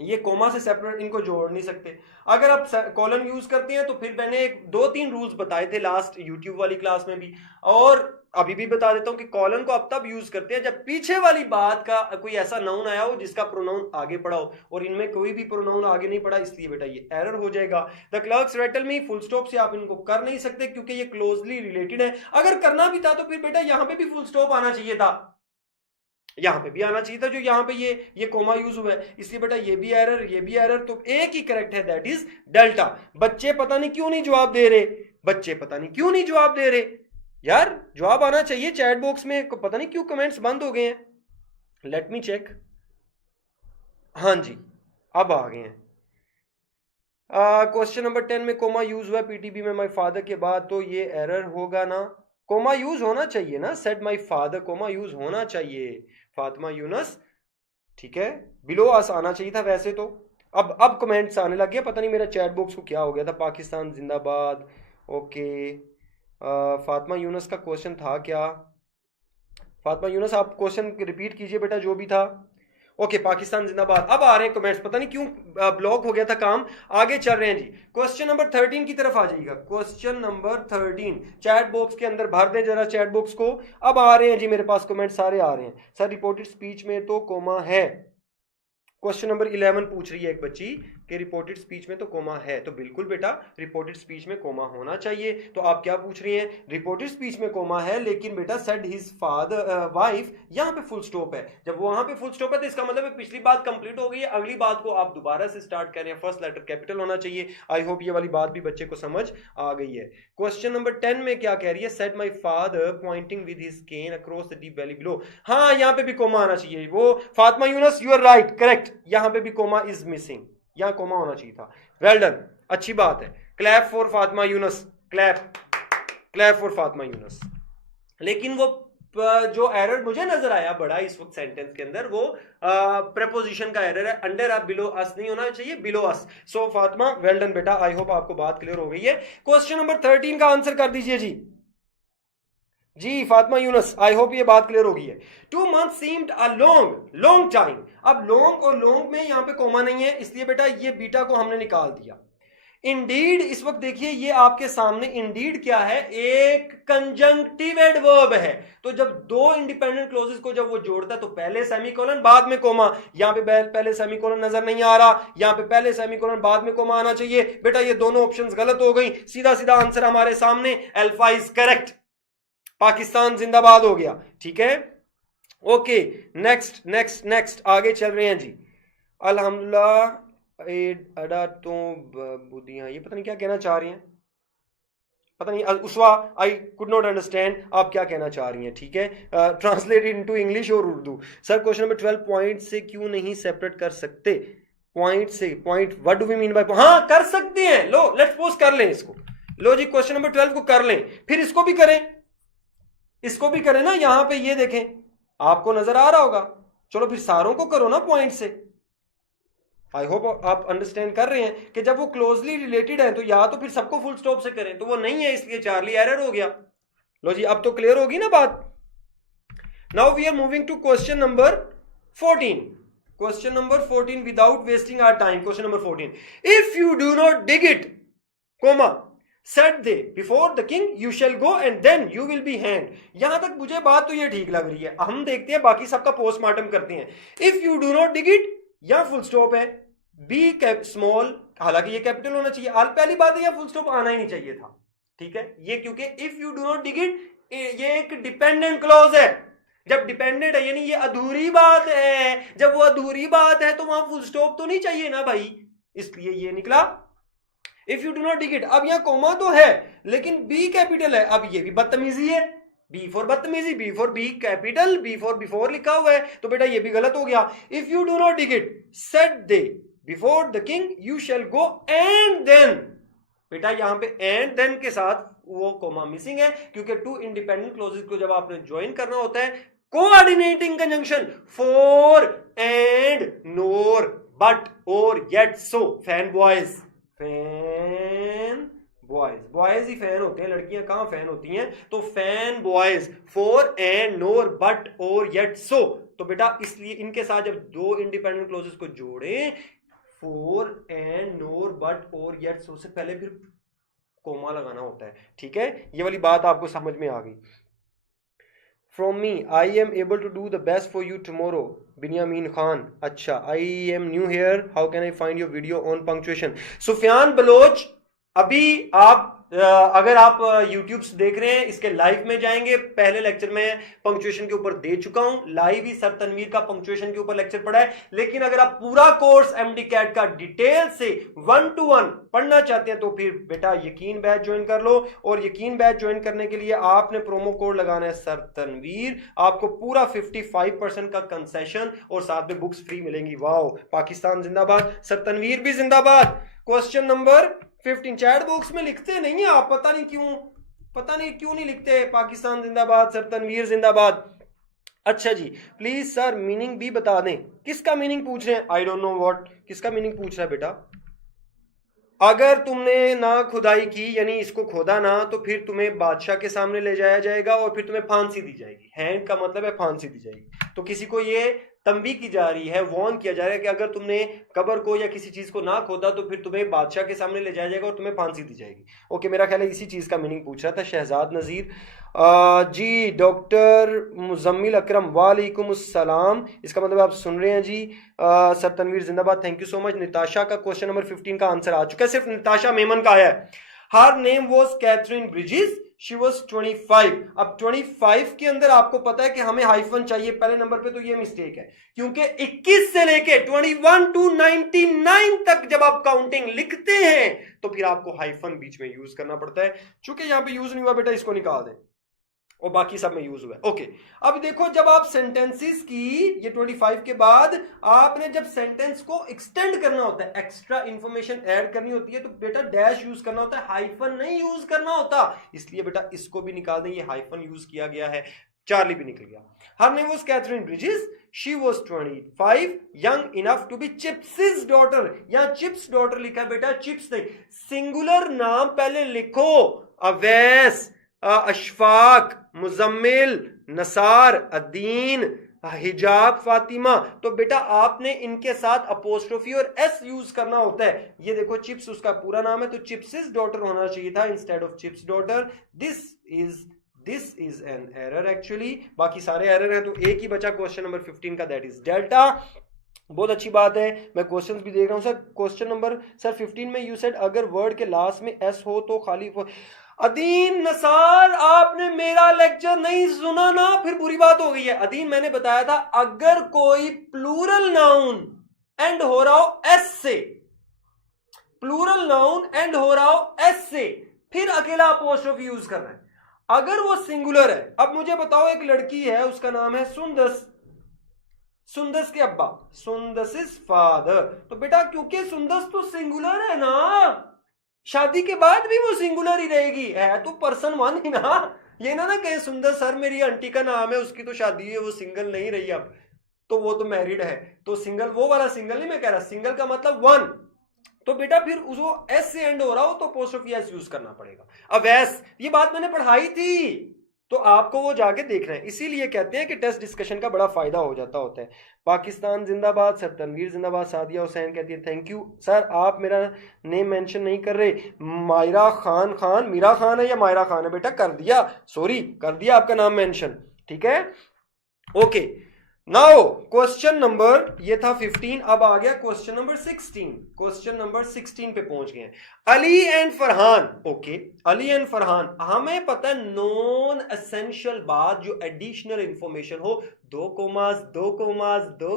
ये कोमा से सेपरेट इनको जोड़ नहीं सकते। अगर आप कॉलन यूज करते हैं तो फिर मैंने एक 2-3 रूल्स बताए थे लास्ट यूट्यूब वाली क्लास में भी, और अभी भी बता देता हूं कि कॉलन को आप तब यूज करते हैं जब पीछे वाली बात का कोई ऐसा नाउन आया हो जिसका प्रोनाउन आगे पड़ा हो, और इनमें कोई भी प्रोनाउन आगे नहीं पड़ा, इसलिए बेटा ये एरर हो जाएगा। The clerks rattle me, full stop से आप इनको कर नहीं सकते क्योंकि ये क्लोजली रिलेटेड है। अगर करना भी था तो फिर बेटा यहां पे भी फुल स्टॉप आना चाहिए था, यहां पे भी आना चाहिए था, जो यहां पे ये कोमा यूज हुआ है, इसलिए बेटा ये भी एरर, ये भी एरर, तो एक ही करेक्ट है, दैट इज डेल्टा। बच्चे पता नहीं क्यों नहीं जवाब दे रहे, बच्चे पता नहीं क्यों नहीं जवाब दे रहे यार, जवाब आना चाहिए चैट बॉक्स में, पता नहीं क्यों कमेंट्स बंद हो गए हैं। लेट मी चेक, हाँ जी अब आ गए हैं। क्वेश्चन नंबर 10 में कोमा यूज हुआ पीटीबी में माय फादर के बाद, तो ये एरर होगा ना, कोमा यूज होना चाहिए ना, said my father, comma use होना चाहिए। फातिमा यूनस, ठीक है, बिलो अस आना चाहिए था वैसे तो। अब कमेंट्स आने लग गए, पता नहीं मेरा चैट बॉक्स को क्या हो गया था। पाकिस्तान जिंदाबाद, ओके। फातिमा यूनस का क्वेश्चन था क्या? फातिमा यूनस आप क्वेश्चन रिपीट कीजिए बेटा जो भी था। ओके, पाकिस्तान जिंदाबाद। अब आ रहे हैं कमेंट्स, पता नहीं क्यों ब्लॉक हो गया था काम। आगे चल रहे हैं जी, क्वेश्चन नंबर 13 की तरफ आ जाइएगा। क्वेश्चन नंबर 13 चैट बॉक्स के अंदर भर दें जरा चैट बॉक्स को। अब आ रहे हैं जी मेरे पास कमेंट सारे आ रहे हैं। सर रिपोर्टेड स्पीच में तो कोमा है। क्वेश्चन नंबर 11 पूछ रही है एक बच्ची कि रिपोर्टेड स्पीच में तो कोमा है, तो बिल्कुल बेटा रिपोर्टेड स्पीच में कोमा होना चाहिए। तो आप क्या पूछ रही हैं, रिपोर्टेड स्पीच में कोमा है लेकिन बेटा सेड हिज फादर वाइफ, यहां पे फुल स्टॉप है। जब वहां पे फुल स्टॉप है तो इसका मतलब है पिछली बात कंप्लीट हो गई है, अगली बात को आप दोबारा से स्टार्ट कर रहे हैं, फर्स्ट लेटर कैपिटल होना चाहिए। आई होप ये वाली बात भी बच्चे को समझ आ गई है। क्वेश्चन नंबर 10 में क्या कह रही है, said my father pointing with his cane across the deep valley below. हाँ यहाँ पे भी कोमा आना चाहिए। वो Fatima Younus you are right, correct, यहाँ पे भी कोमा इज मिसिंग, यहाँ कोमा होना चाहिए था। वेल डन, अच्छी बात है। Clap for Fatima Younus, clap for Fatima Younus. लेकिन वो जो एरर मुझे नजर आया बड़ा इस वक्त सेंटेंस के अंदर, वो प्रेपोजिशन का एरर है। अंडर आप बिलो अस नहीं होना चाहिए, बिलो अस। सो फातिमा वेल डन बेटा, आई होप आपको बात क्लियर हो गई है। क्वेश्चन नंबर 13 का आंसर कर दीजिए जी फातिमा यूनस, आई होप ये बात क्लियर हो गई है। 2 months seemed a long time. अब लॉन्ग और लॉन्ग में यहां पे कोमा नहीं है, इसलिए बेटा ये बीटा को हमने निकाल दिया। इंडीड, इस वक्त देखिए ये आपके सामने इंडीड क्या है, एक कंजंक्टिवेड वर्ब है। तो जब दो इंडिपेंडेंट क्लोजेस को जब वो जोड़ता है तो पहले सेमीकोलन बाद में कोमा। यहां पे पहले सेमीकोलन नजर नहीं आ रहा, यहां पे पहले सेमीकोलन बाद में कोमा आना चाहिए। बेटा ये दोनों ऑप्शंस गलत हो गई, सीधा सीधा आंसर हमारे सामने अल्फा इज करेक्ट, पाकिस्तान जिंदाबाद हो गया। ठीक है, ओके, नेक्स्ट आगे चल रहे हैं जी। अल्हम्दुलिल्लाह अडा तो बुद्धियां, ये पता नहीं क्या कहना चाह रही हैं, पता नहीं। उसवा आई कुड नॉट अंडरस्टैंड आप क्या कहना चाह रही हैं। ठीक है, ट्रांसलेट इनटू इंग्लिश और Urdu. Sir question number 12 point से क्यों नहीं सेपरेट कर सकते? पॉइंट से, point what do we mean by, हाँ कर सकते हैं। लो लेट्स सपोज कर लें इसको, लो जी क्वेश्चन नंबर 12 को कर लें, फिर इसको भी करें, इसको भी करें ना। यहां पे ये देखें, आपको नजर आ रहा होगा। चलो फिर सारों को करो ना पॉइंट से। आई होप आप अंडरस्टैंड कर रहे हैं कि जब वो क्लोजली रिलेटेड है तो या तो फिर सबको फुल स्टॉप से करें, तो वो नहीं है इसलिए चार्ली एरर हो गया। लो जी अब तो क्लियर होगी ना बात। Now we are moving to question number 14। Question number 14 without wasting our time. Question number 14, if you do not dig it comma said they before the king you shall go and then you will be hanged। यहां तक मुझे बात तो ये ठीक लग रही है। हम देखते हैं बाकी सबका पोस्टमार्टम करते हैं। If you do not dig it, यहां फुल स्टॉप है, बी स्मॉल, हालांकि ये कैपिटल होना चाहिए। पहली बात है यहां फुल स्टॉप आना ही नहीं चाहिए था। ठीक है, ये क्योंकि if you do not dig it ये एक डिपेंडेंट क्लॉज है। जब डिपेंडेंट है यानी ये अधूरी बात है, जब वो अधूरी बात है तो वहां फुल स्टॉप तो नहीं चाहिए ना भाई, इसलिए ये निकला if you do not dig it. अब यहां कोमा तो है लेकिन बी कैपिटल है, अब ये भी बदतमीजी है। बी फॉर बदतमीजी, B for B capital, B for before लिखा हुआ है, तो बेटा ये भी गलत हो गया। If you do not dig it said they before the king you shall go and then, बेटा यहां पे एंड देन के साथ वो कोमा मिसिंग है, क्योंकि टू इंडिपेंडेंट क्लोजेस को जब आपने ज्वाइन करना होता है coordinating conjunction for and nor but or yet so, fan boys, fan boys, boys ही फैन होते हैं, लड़कियां कहां फैन होती हैं, तो fan boys for and nor but or yet so. तो बेटा इसलिए इनके साथ जब दो इंडिपेंडेंट क्लोजेस को जोड़ें, for and nor but or yet सो से पहले फिर कोमा लगाना होता है, ठीक है, ये वाली बात आपको समझ में आ गई। From me I am able to do the best for you tomorrow, Biniyamin Khan, अच्छा I am new here, how can I find your video on punctuation. Sufiyan Baloch, अभी आप अगर आप यूट्यूब से देख रहे हैं, इसके लाइव में जाएंगे, पहले लेक्चर में पंक्चुएशन के ऊपर दे चुका हूं, लाइव ही सर तनवीर का पंक्चुएशन के ऊपर लेक्चर पढ़ा है। लेकिन अगर आप पूरा कोर्स एमडी कैट का डिटेल से 1-to-1 पढ़ना चाहते हैं तो फिर बेटा यकीन बैच ज्वाइन कर लो, और यकीन बैच ज्वाइन करने के लिए आपने प्रोमो कोड लगाना है सर तनवीर, आपको पूरा 55% का कंसेशन और साथ में बुक्स फ्री मिलेंगी। वाओ, पाकिस्तान जिंदाबाद, सर तनवीर भी जिंदाबाद। क्वेश्चन नंबर 15 चैट बॉक्स में लिखते नहीं है आप, पता नहीं क्यों नहीं लिखते, पाकिस्तान जिंदाबाद, सर तनवीर जिंदाबाद। अच्छा जी, प्लीज सर मीनिंग भी बता दें। किसका मीनिंग पूछ रहे हैं? आई डोंट नो व्हाट, किसका मीनिंग पूछ रहा है बेटा? अगर तुमने ना खुदाई की यानी इसको खोदा ना, तो फिर तुम्हें बादशाह के सामने ले जाया जाएगा और फिर तुम्हें फांसी दी जाएगी। हैंग का मतलब है फांसी दी जाएगी। तो किसी को ये तंबी की जा रही है, वॉर्न किया जा रहा है कि अगर तुमने कब्र को या किसी चीज को ना खोदा तो फिर तुम्हें बादशाह के सामने ले जाया जाएगा और तुम्हें फांसी दी जाएगी। ओके, मेरा ख्याल है इसी चीज का मीनिंग पूछ रहा था शहजाद नजीर। जी डॉक्टर मुजम्मिल अकरम, वालेकुम अस्सलाम, इसका मतलब आप सुन रहे हैं जी। सर तनवीर जिंदाबाद, thank you so much. Nitasha का क्वेश्चन नंबर 15 का आंसर आ चुका है, सिर्फ निताशा मेमन का आया है। Her name was Catherine Bridges, she was 25। अब 25 के अंदर आपको पता है कि हमें हाइफन चाहिए पहले नंबर पे, तो ये मिस्टेक है, क्योंकि 21 से लेके 21 to 99 तक जब आप काउंटिंग लिखते हैं तो फिर आपको हाइफन बीच में यूज करना पड़ता है। चूंकि यहां पे यूज नहीं हुआ बेटा, इसको निकाल दें, और बाकी सब में यूज हुआ है। ओके, अब देखो जब आप सेंटेंसेस की ये 25 के बाद आपने जब सेंटेंस को एक्सटेंड करना होता है, एक्स्ट्रा इंफॉर्मेशन ऐड करनी होती है, तो बेटा डैश यूज करना होता है, हाइफन नहीं यूज करना होता। इसलिए बेटा इसको भी निकाल दें, ये हाइफन यूज किया गया है। चार्ली भी निकल गया। Her name was Catherine Bridges, she was 25, young enough to be Chips daughter. यहां चिप्स डॉटर लिखा है बेटा, चिप्स नहीं, सिंगुलर नाम पहले लिखो। अवैस, अशफाक, मुजम्मिल, नसार, अदीन, हिजाब, फातिमा। तो बेटा आपने इनके साथ अपोस्ट्रोफी और एस यूज करना होता है। ये देखो चिप्स उसका पूरा नाम है, तो चिप्स डॉटर होना चाहिए था instead of chips daughter. This is an error actually, बाकी सारे एरर हैं, तो एक ही बचा क्वेश्चन नंबर 15 का, दैट इज डेल्टा। बहुत अच्छी बात है, मैं क्वेश्चंस भी देख रहा हूं सर। क्वेश्चन नंबर सर 15 में यू सेड अगर वर्ड के लास्ट में एस हो तो खाली। अदीन नसार, आपने मेरा लेक्चर नहीं सुना ना, फिर बुरी बात हो गई है। अदीन मैंने बताया था अगर कोई प्लूरल नाउन एंड हो रहा हो एस से, प्लूरल नाउन एंड हो रहा हो एस से, फिर अकेला अपोस्ट्रोफी यूज करना है। अगर वो सिंगुलर है, अब मुझे बताओ एक लड़की है उसका नाम है सुंदस, सुंदस के अब्बा, सुंदस इज फादर। तो बेटा क्योंकि सुंदस तो सिंगुलर है ना, शादी के बाद भी वो सिंगुलर ही रहेगी, है तो पर्सन वन ही ना। ये ना कहे सुंदर सर मेरी आंटी का नाम है, उसकी तो शादी है, वो सिंगल नहीं रही अब, तो वो तो मैरिड है। तो सिंगल वो वाला सिंगल नहीं मैं कह रहा, सिंगल का मतलब वन। तो बेटा फिर उसको एस से एंड हो रहा हो तो अपोस्ट्रोफी एस यूज करना पड़ेगा। अब एस, ये बात मैंने पढ़ाई थी, तो आपको वो जाके देखना है। इसीलिए कहते हैं कि टेस्ट डिस्कशन का बड़ा फायदा हो जाता होता है। पाकिस्तान जिंदाबाद, सर तनवीर जिंदाबाद। सादिया हुसैन कहती है थैंक यू सर, आप मेरा नेम मेंशन नहीं कर रहे। मायरा खान, मीरा खान है या मायरा खान है बेटा? कर दिया, सॉरी कर दिया आपका नाम मेंशन, ठीक है, ओके। नाउ क्वेश्चन नंबर, ये था 15, अब आ गया क्वेश्चन नंबर 16। क्वेश्चन नंबर 16 पे पहुंच गए हैं। Ali and Farhan, okay, Ali and Farhan, हमें पता है नॉन एसेंशियल बात जो एडिशनल इंफॉर्मेशन हो, दो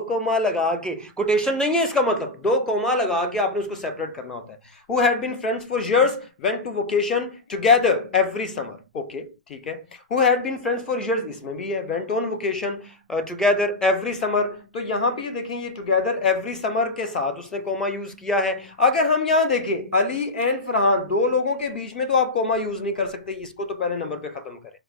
कोमा लगा के, कोटेशन नहीं है इसका मतलब, दो कोमा लगा के आपने उसको सेपरेट करना होता है। Who had been friends for years, went to vacation together every summer, okay ठीक है। Who had been friends for years, इसमें भी है, went on vacation together every summer, तो यहां पे ये देखें ये टुगेदर एवरी समर के साथ उसने कोमा यूज किया है। अगर हम यहां देखें अली एंड फरहान, दो लोगों के बीच में तो आप कोमा यूज नहीं कर सकते, इसको तो पहले नंबर पे खत्म करें।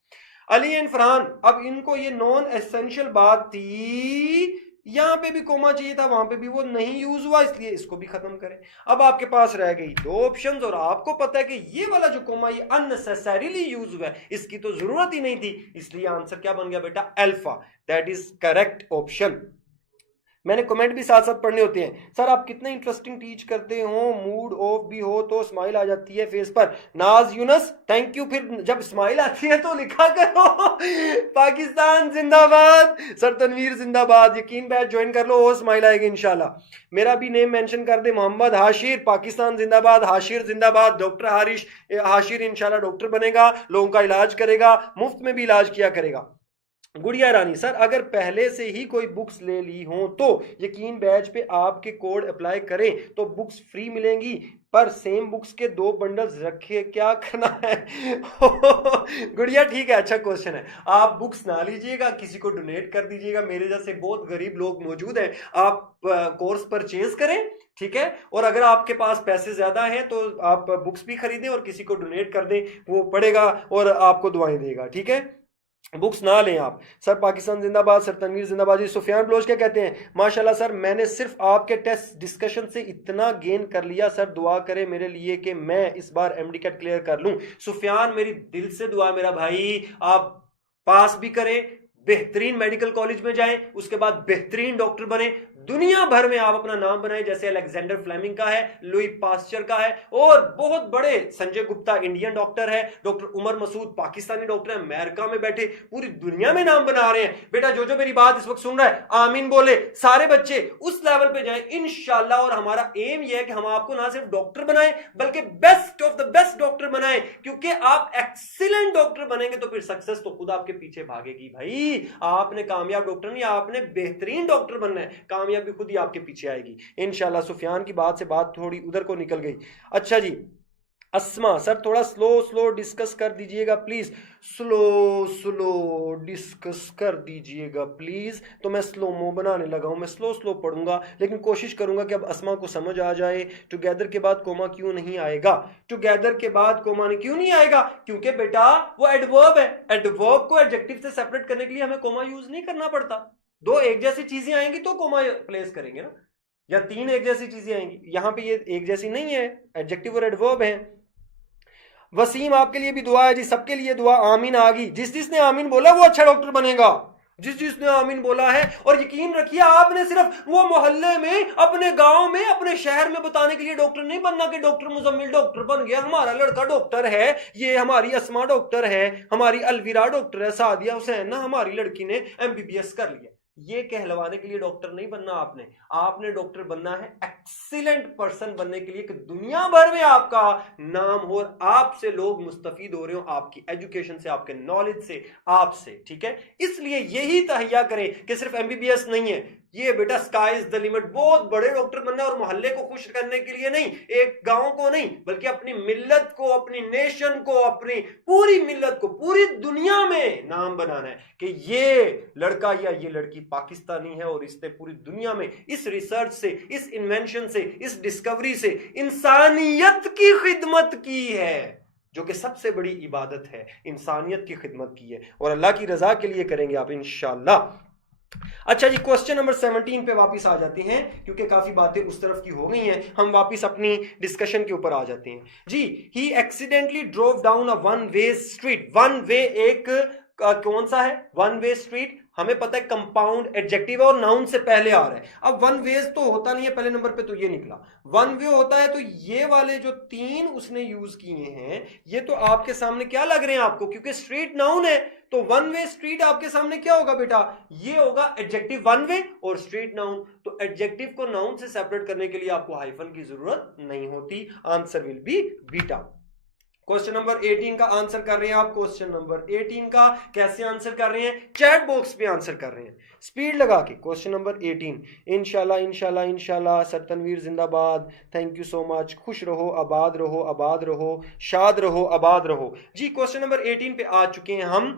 अली एंड फरहान, अब इनको ये नॉन एसेंशियल बात थी, यहां पे भी कोमा चाहिए था, वहां पे भी वो नहीं यूज हुआ, इसलिए इसको भी खत्म करें। अब आपके पास रह गई दो ऑप्शंस और आपको पता है कि ये वाला जो कोमा ये अननेसेसरीली यूज हुआ है, इसकी तो जरूरत ही नहीं थी, इसलिए आंसर क्या बन गया बेटा? Alpha. That is correct option. मैंने कमेंट भी साथ साथ पढ़ने होते हैं। सर आप कितने इंटरेस्टिंग टीच करते हो, मूड ऑफ भी हो तो स्माइल आ जाती है फेस पर। नाज यूनस थैंक यू, फिर जब स्माइल आती है तो लिखा करो पाकिस्तान जिंदाबाद। सर तनवीर जिंदाबाद, यकीन बैच ज्वाइन कर लो और स्माइल आएगी इंशाल्लाह। मेरा भी नेम मेंशन कर दे, मोहम्मद हाशिर, पाकिस्तान जिंदाबाद, हाशिर जिंदाबाद। डॉक्टर हाशिर इंशाल्लाह डॉक्टर बनेगा, लोगों का इलाज करेगा, मुफ्त में भी इलाज किया करेगा। गुड़िया रानी, सर अगर पहले से ही कोई बुक्स ले ली हो तो यकीन बैच पे आपके कोड अप्लाई करें तो बुक्स फ्री मिलेंगी, पर सेम बुक्स के 2 बंडल्स रखे, क्या करना है? गुड़िया ठीक है, अच्छा क्वेश्चन है। आप बुक्स ना लीजिएगा, किसी को डोनेट कर दीजिएगा, मेरे जैसे बहुत गरीब लोग मौजूद हैं, आप कोर्स परचेज करें, ठीक है। और अगर आपके पास पैसे ज्यादा हैं तो आप बुक्स भी खरीदें और किसी को डोनेट कर दें, वो पढ़ेगा और आपको दुआएं देगा, ठीक है। बुक्स ना लें आप। सर पाकिस्तान जिंदाबाद, सर तनवीर जिंदाबाद। जी सुफियान बलोच क्या कहते हैं? माशाल्लाह सर मैंने सिर्फ आपके टेस्ट डिस्कशन से इतना गेन कर लिया, सर दुआ करें मेरे लिए कि मैं इस बार एमडी कैट क्लियर कर लूं। सुफियान मेरी दिल से दुआ मेरा भाई, आप पास भी करें, बेहतरीन मेडिकल कॉलेज में जाएं, उसके बाद बेहतरीन डॉक्टर बने, दुनिया भर में आप अपना नाम बनाएं, जैसे अलेक्जेंडर फ्लेमिंग का है, लुई पास्चर का है, और बहुत बड़े संजय गुप्ता इंडियन डॉक्टर है, डॉक्टर उमर मसूद पाकिस्तानी डॉक्टर है, अमेरिका में बैठे पूरी दुनिया में नाम बना रहे हैं। बेटा जो मेरी बात इस वक्त सुन रहा है आमीन बोले, सारे बच्चे उस लेवल पे जाएं इंशाल्लाह। और हमारा एम यह है कि हम आपको ना सिर्फ डॉक्टर बनाएं बल्कि best of the best doctor बनाएं, क्योंकि आप एक्सीलेंट डॉक्टर बनेंगे तो फिर सक्सेस तो खुद आपके पीछे भागेगी भाई। आपने कामयाब डॉक्टर नहीं, आपने बेहतरीन डॉक्टर बनना है, कामयाबी खुद ही आपके पीछे आएगी इंशाल्लाह। सुफियान की बात से बात थोड़ी उधर को निकल गई। अच्छा जी अस्मा, सर थोड़ा स्लो डिस्कस कर दीजिएगा प्लीज, स्लो डिस्कस कर दीजिएगा प्लीज। तो मैं स्लोमो बनाने लगा हूं, मैं स्लो पढ़ूंगा, लेकिन कोशिश करूंगा कि अब अस्मा को समझ आ जाए। टुगेदर के बाद कोमा क्यों नहीं आएगा? टुगेदर के बाद कोमा क्यों नहीं आएगा? क्योंकि बेटा वो एडवर्ब है, एडवर्ब को एडजेक्टिव से सेपरेट करने के लिए हमें कोमा यूज नहीं करना पड़ता। 2 एक जैसी चीजें आएंगी तो कोमा प्लेस करेंगे ना, या 3 एक जैसी चीजें आएंगी, यहां पे ये एक जैसी नहीं है, एडजेक्टिव और एडवर्ब है। वसीम आपके लिए भी दुआ है जी, सबके लिए दुआ। आमीन आ गई। जिसने आमीन बोला वो अच्छा डॉक्टर बनेगा, जिसने आमीन बोला है। और यकीन रखिए आपने सिर्फ वो मोहल्ले में, अपने गांव में, अपने शहर में बताने के लिए डॉक्टर नहीं बनना कि डॉक्टर मुजम्मिल डॉक्टर बन गया, हमारा लड़का डॉक्टर है, ये हमारी अस्मा डॉक्टर है, हमारी अलविरा डॉक्टर है, सादिया हुसैन ना हमारी लड़की ने एमबीबीएस कर लिया। ये कहलवाने के लिए डॉक्टर नहीं बनना आपने डॉक्टर बनना है एक्सीलेंट पर्सन बनने के लिए कि दुनिया भर में आपका नाम हो और आपसे लोग मुस्तफीद हो रहे हो, आपकी एजुकेशन से, आपके नॉलेज से, आपसे, ठीक है। इसलिए यही तहैया करें कि सिर्फ एमबीबीएस नहीं है, ये बेटा स्काई इज द लिमिट। बहुत बड़े डॉक्टर बनना और मोहल्ले को खुश करने के लिए नहीं, एक गांव को नहीं, बल्कि अपनी मिल्लत को, अपनी नेशन को, अपनी पूरी मिल्लत को पूरी दुनिया में नाम बनाना है कि ये लड़का या ये लड़की पाकिस्तानी है और इसने पूरी दुनिया में इस रिसर्च से, इस इन्वेंशन से, इस डिस्कवरी से इंसानियत की खिदमत की है, जो कि सबसे बड़ी इबादत है, इंसानियत की खिदमत की है, और अल्लाह की रजा के लिए करेंगे आप इंशाल्लाह। अच्छा जी क्वेश्चन नंबर 17 पे वापस आ जाते हैं, क्योंकि काफी बातें उस तरफ की हो गई हैं, हम वापस अपनी डिस्कशन के ऊपर आ जाते हैं जी। He accidentally drove down a one way street. One way एक कौन सा है? वन वे स्ट्रीट हमें पता है कंपाउंड एडजेक्टिव और नाउन से पहले आ रहा है। अब वन वेज तो होता नहीं है पहले नंबर पे, तो ये निकला। वन वे होता है तो ये वाले जो 3 उसने यूज किए हैं ये तो आपके सामने क्या लग रहे हैं आपको? क्योंकि स्ट्रीट नाउन है तो वन वे स्ट्रीट आपके सामने क्या होगा बेटा? ये होगा एडजेक्टिव वन वे और स्ट्रीट नाउन। तो एडजेक्टिव को नाउन से सेपरेट करने के लिए आपको हाइफन की जरूरत नहीं होती। Answer will be beta. Question number 18 का आंसर कर रहे हैं आप। क्वेश्चन नंबर 18 का कैसे आंसर कर रहे हैं? चैट बॉक्स पे आंसर कर रहे हैं स्पीड लगा के। क्वेश्चन नंबर 18 इंशाल्लाह इंशाल्लाह इंशाल्लाह। सर तनवीर जिंदाबाद, थैंक यू सो मच। खुश रहो, आबाद रहो, शाद रहो, आबाद रहो जी। क्वेश्चन नंबर 18 पे आ चुके हैं हम।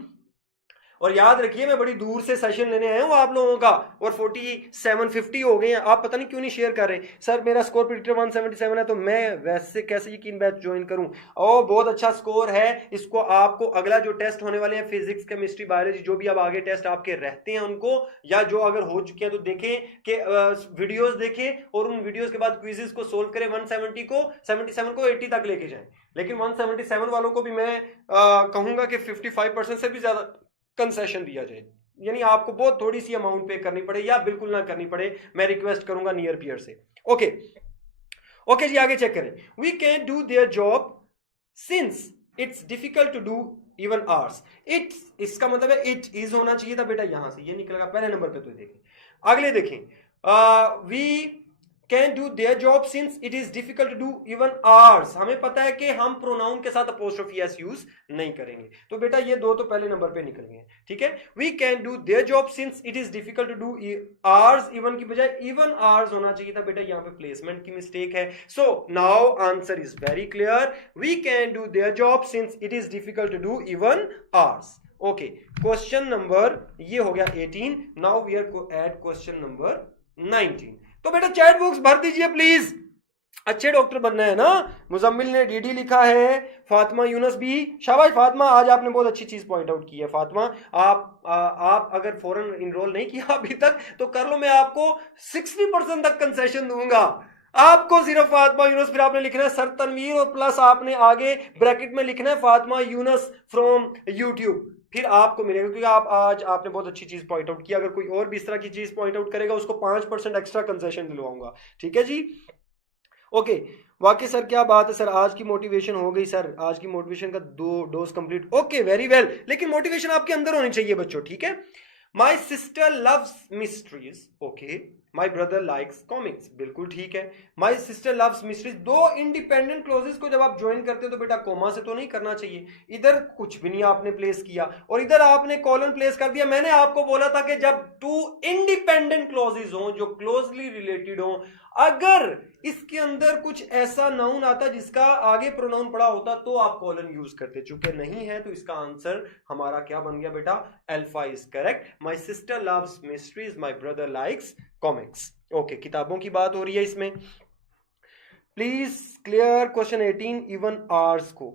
और याद रखिए मैं बड़ी दूर से सेशन लेने आया हूं आप लोगों का, और 4750 हो गए हैं, आप पता नहीं क्यों नहीं शेयर कर रहे। सर मेरा स्कोर प्रेडिक्टर 177 है, तो मैं वैसे कैसे यकीन बैच ज्वाइन करूं? ओ बहुत अच्छा स्कोर है, इसको आपको अगला जो टेस्ट होने वाले हैं फिजिक्स केमिस्ट्री बायोलॉजी जो भी अब आगे टेस्ट आपके रहते हैं उनको, या जो अगर हो चुके हैं तो देखें कि वीडियोस देखें और उन वीडियोस के बाद क्विजेस को सोल्व करें, 170 को 77 को 80 तक लेके जाएं। लेकिन 177 वालों को भी मैं कहूंगा कि 55% से भी ज्यादा कंसेशन दिया जाए, यानी आपको बहुत थोड़ी सी अमाउंट पे करनी पड़े या बिल्कुल ना करनी पड़े, मैं रिक्वेस्ट करूंगा नियर पियर से। ओके जी, आगे चेक करें। We can do their job since it's difficult to do even hours. It's, इसका मतलब है इट इज होना चाहिए था बेटा, यहां से ये निकलेगा पहले नंबर पे। तो देखें अगले, देखें we can do their job since it is difficult to do even hours. हमें पता है कि हम प्रोनाउन के साथ अपोस्ट्रोफी एस यूज नहीं करेंगे, तो बेटा ये दो तो पहले नंबर पे निकल गए। ठीक है, we can do their job since it is difficult to do hours, even की बजाय इवन आवर्स होना चाहिए था बेटा, यहां पे प्लेसमेंट की मिस्टेक है। So now answer is very clear, we can do their job since it is difficult to do even hours. Okay, question number ये हो गया 18। नाउ वी आर को ऐड क्वेश्चन नंबर 19। तो बेटा चैट बॉक्स भर दीजिए प्लीज, अच्छे डॉक्टर बनना है ना। मुजम्मिल ने डीडी लिखा है, फातिमा यूनस भी, शाबाश फातिमा, आज आपने बहुत अच्छी चीज पॉइंट आउट की है फातिमा। आप अगर फॉरन इनरोल नहीं किया अभी तक तो कर लो, मैं आपको 60% तक कंसेशन दूंगा। आपको सिर्फ फातिमा यूनस, फिर आपने लिखना है सर तनवीर और प्लस आपने आगे ब्रैकेट में लिखना है फातिमा यूनस फ्रॉम यूट्यूब, फिर आपको मिलेगा, क्योंकि आप आज आपने बहुत अच्छी चीज पॉइंट आउट की। अगर कोई और भी इस तरह की चीज पॉइंट आउट करेगा उसको 5% एक्स्ट्रा कंसेशन दिलवाऊंगा। ठीक है जी, ओके। वाकई सर क्या बात है सर, आज की मोटिवेशन हो गई सर, आज की मोटिवेशन का 2 dose complete. Okay very well, लेकिन मोटिवेशन आपके अंदर होनी चाहिए बच्चों। ठीक है, my sister loves mysteries, okay, my brother likes comics, बिल्कुल ठीक है। माई सिस्टर लव्स मिस्ट्रीज, दो इंडिपेंडेंट क्लोजेस को जब आप ज्वाइन करते हो तो बेटा कोमा से तो नहीं करना चाहिए, इधर कुछ भी नहीं आपने प्लेस किया और इधर आपने कॉलन प्लेस कर दिया। मैंने आपको बोला था कि जब 2 इंडिपेंडेंट क्लोजेस हो जो क्लोजली रिलेटेड हो, अगर इसके अंदर कुछ ऐसा नाउन आता जिसका आगे प्रोनाउन पड़ा होता तो आप कॉलन यूज करते, चूंकि नहीं है तो इसका आंसर हमारा क्या बन गया बेटा, alpha is correct. My sister loves mysteries, my brother likes comics. Okay, किताबों की बात हो रही है इसमें। Please clear question 18 even hours को।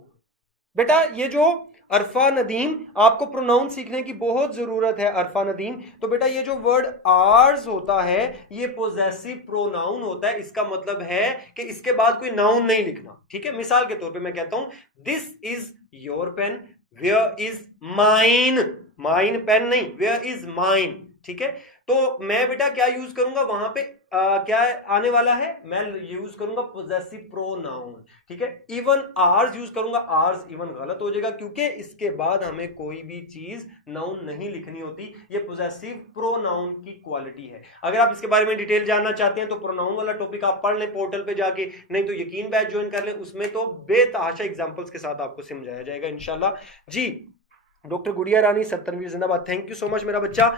बेटा ये जो अरफा नदीम, आपको प्रोनाउन सीखने की बहुत जरूरत है अरफा नदीम। तो बेटा ये जो वर्ड आर्स होता है ये पोजेसिव प्रोनाउन होता है, इसका मतलब है कि इसके बाद कोई नाउन नहीं लिखना। ठीक है, मिसाल के तौर पे मैं कहता हूं this is your pen, where is mine, mine pen नहीं, वेयर इज माइन। ठीक है, तो मैं बेटा क्या यूज करूंगा वहां पे, क्या आने वाला है, मैं यूज करूंगा पोजेसिव प्रोनाउन। ठीक है, इवन आर्स यूज करूंगा, आर्स इवन गलत हो जाएगा क्योंकि इसके बाद हमें कोई भी चीज नाउन नहीं लिखनी होती, ये पोजेसिव प्रोनाउन की क्वालिटी है। अगर आप इसके बारे में डिटेल जानना चाहते हैं तो प्रोनाउन वाला टॉपिक आप पढ़ लें पोर्टल पे जाके, नहीं तो यकीन बैच ज्वाइन कर लें, उसमें तो बेतहाशा एग्जांपल्स के साथ आपको समझाया जाएगा इंशाल्लाह जी। डॉक्टर गुड़िया रानी, सत्तरवीर जिंदाबाद, थैंक यू सो मच मेरा बच्चा।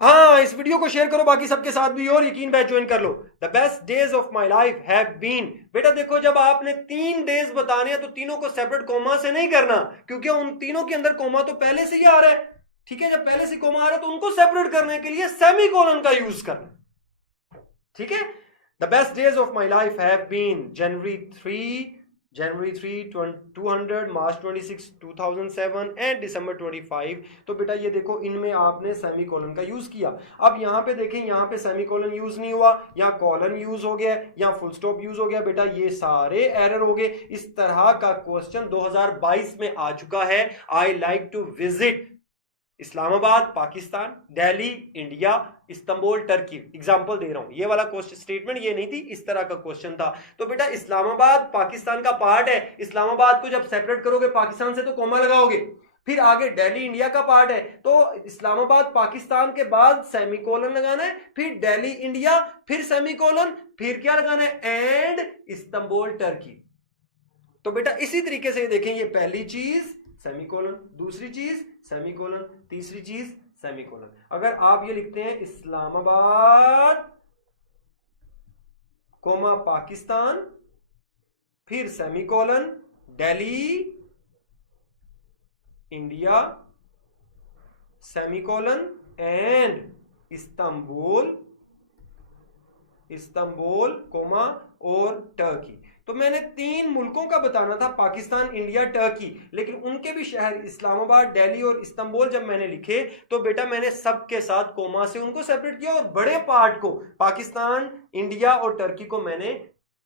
हाँ, इस वीडियो को शेयर करो बाकी सबके साथ भी और यकीन बैच ज्वाइन कर लो। The best days of my life have been, बेटा देखो जब आपने 3 डेज बताने हैं तो तीनों को सेपरेट कोमा से नहीं करना, क्योंकि उन तीनों के अंदर कोमा तो पहले से ही आ रहा है। ठीक है, जब पहले से कोमा आ रहा है तो उनको सेपरेट करने के लिए सेमीकोलन का यूज करना। ठीक है, the best days of my life have been January 3 200, March 26 2007 and December 25। तो बेटा ये देखो इनमें आपने सेमीकोलन का यूज किया। अब यहां पे देखें, यहां पे सेमीकोलन यूज नहीं हुआ, यहां कॉलन यूज हो गया, यहां फुल स्टॉप यूज हो गया। बेटा ये सारे एरर हो गए। इस तरह का क्वेश्चन 2022 में आ चुका है। I like to visit Islamabad Pakistan, Delhi India, Istanbul Turkey, example दे रहा हूं। ये वाला क्वेश्चन स्टेटमेंट ये नहीं थी, इस तरह का क्वेश्चन था। तो बेटा इस्लामाबाद पाकिस्तान का पार्ट है, इस्लामाबाद को जब सेपरेट करोगे पाकिस्तान से तो कॉमा लगाओगे, फिर आगे दिल्ली इंडिया का पार्ट है तो इस्लामाबाद पाकिस्तान के बाद सेमीकोलन लगाना है, फिर दिल्ली इंडिया, फिर सेमीकोलन, फिर क्या लगाना है, एंड इस्तांबुल टर्की। तो बेटा इसी तरीके से देखें, ये पहली चीज सेमीकोलन, दूसरी चीज सेमीकोलन, तीसरी चीज सेमीकोलन। अगर आप ये लिखते हैं इस्लामाबाद कोमा पाकिस्तान, फिर semicolon Delhi India semicolon and Istanbul comma और टर्की। तो मैंने 3 मुल्कों का बताना था, पाकिस्तान, इंडिया, टर्की, लेकिन उनके भी शहर इस्लामाबाद, दिल्ली और इस्तांबुल जब मैंने लिखे तो बेटा मैंने सबके साथ कोमा से उनको सेपरेट किया और बड़े पार्ट को पाकिस्तान, इंडिया और टर्की को मैंने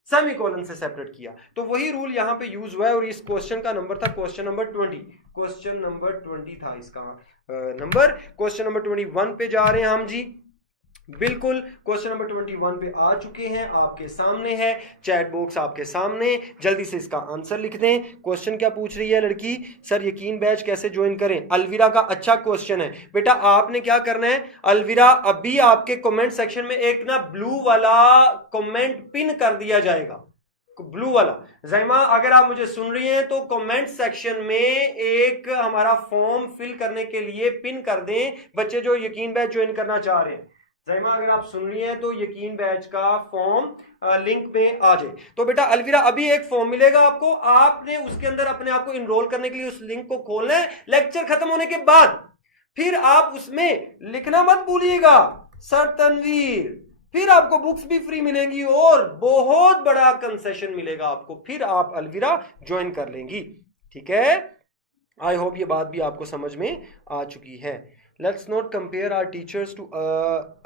सेमीकोलन से सेपरेट किया। तो वही रूल यहां पे यूज हुआ है और इस क्वेश्चन का नंबर था क्वेश्चन नंबर 20। क्वेश्चन नंबर 20 था इसका नंबर। क्वेश्चन नंबर 21 पे जा रहे हैं हम जी। बिल्कुल क्वेश्चन नंबर 21 पे आ चुके हैं, आपके सामने है, चैट बॉक्स आपके सामने, जल्दी से इसका आंसर लिख दें। क्वेश्चन क्या पूछ रही है लड़की? सर यकीन बैच कैसे ज्वाइन करें? अलविरा का अच्छा क्वेश्चन है बेटा। आपने क्या करना है अलविरा, अभी आपके कमेंट सेक्शन में एक ना ब्लू वाला कमेंट पिन कर दिया जाएगा, ब्लू वाला। जैमा अगर आप मुझे सुन रही हैं तो कमेंट सेक्शन में एक हमारा फॉर्म फिल करने के लिए पिन कर दें, बच्चे जो यकीन बैच ज्वाइन करना चाह रहे हैं। जैमा अगर आप सुन रही हैं तो यकीन बैच का फॉर्म लिंक में आ जाए। तो बेटा अलविरा अभी एक फॉर्म मिलेगा आपको, आपने उसके अंदर अपने आप को इनरोल करने के लिए उस लिंक को खोलना है। लेक्चर खत्म होने के बाद फिर आप उसमें लिखना मत भूलिएगा सर तनवीर, फिर आपको बुक्स भी फ्री मिलेंगी और बहुत बड़ा कंसेशन मिलेगा आपको, फिर आप अलविरा ज्वाइन कर लेंगी। ठीक है, आई होप ये बात भी आपको समझ में आ चुकी है। Let's not compare our teachers to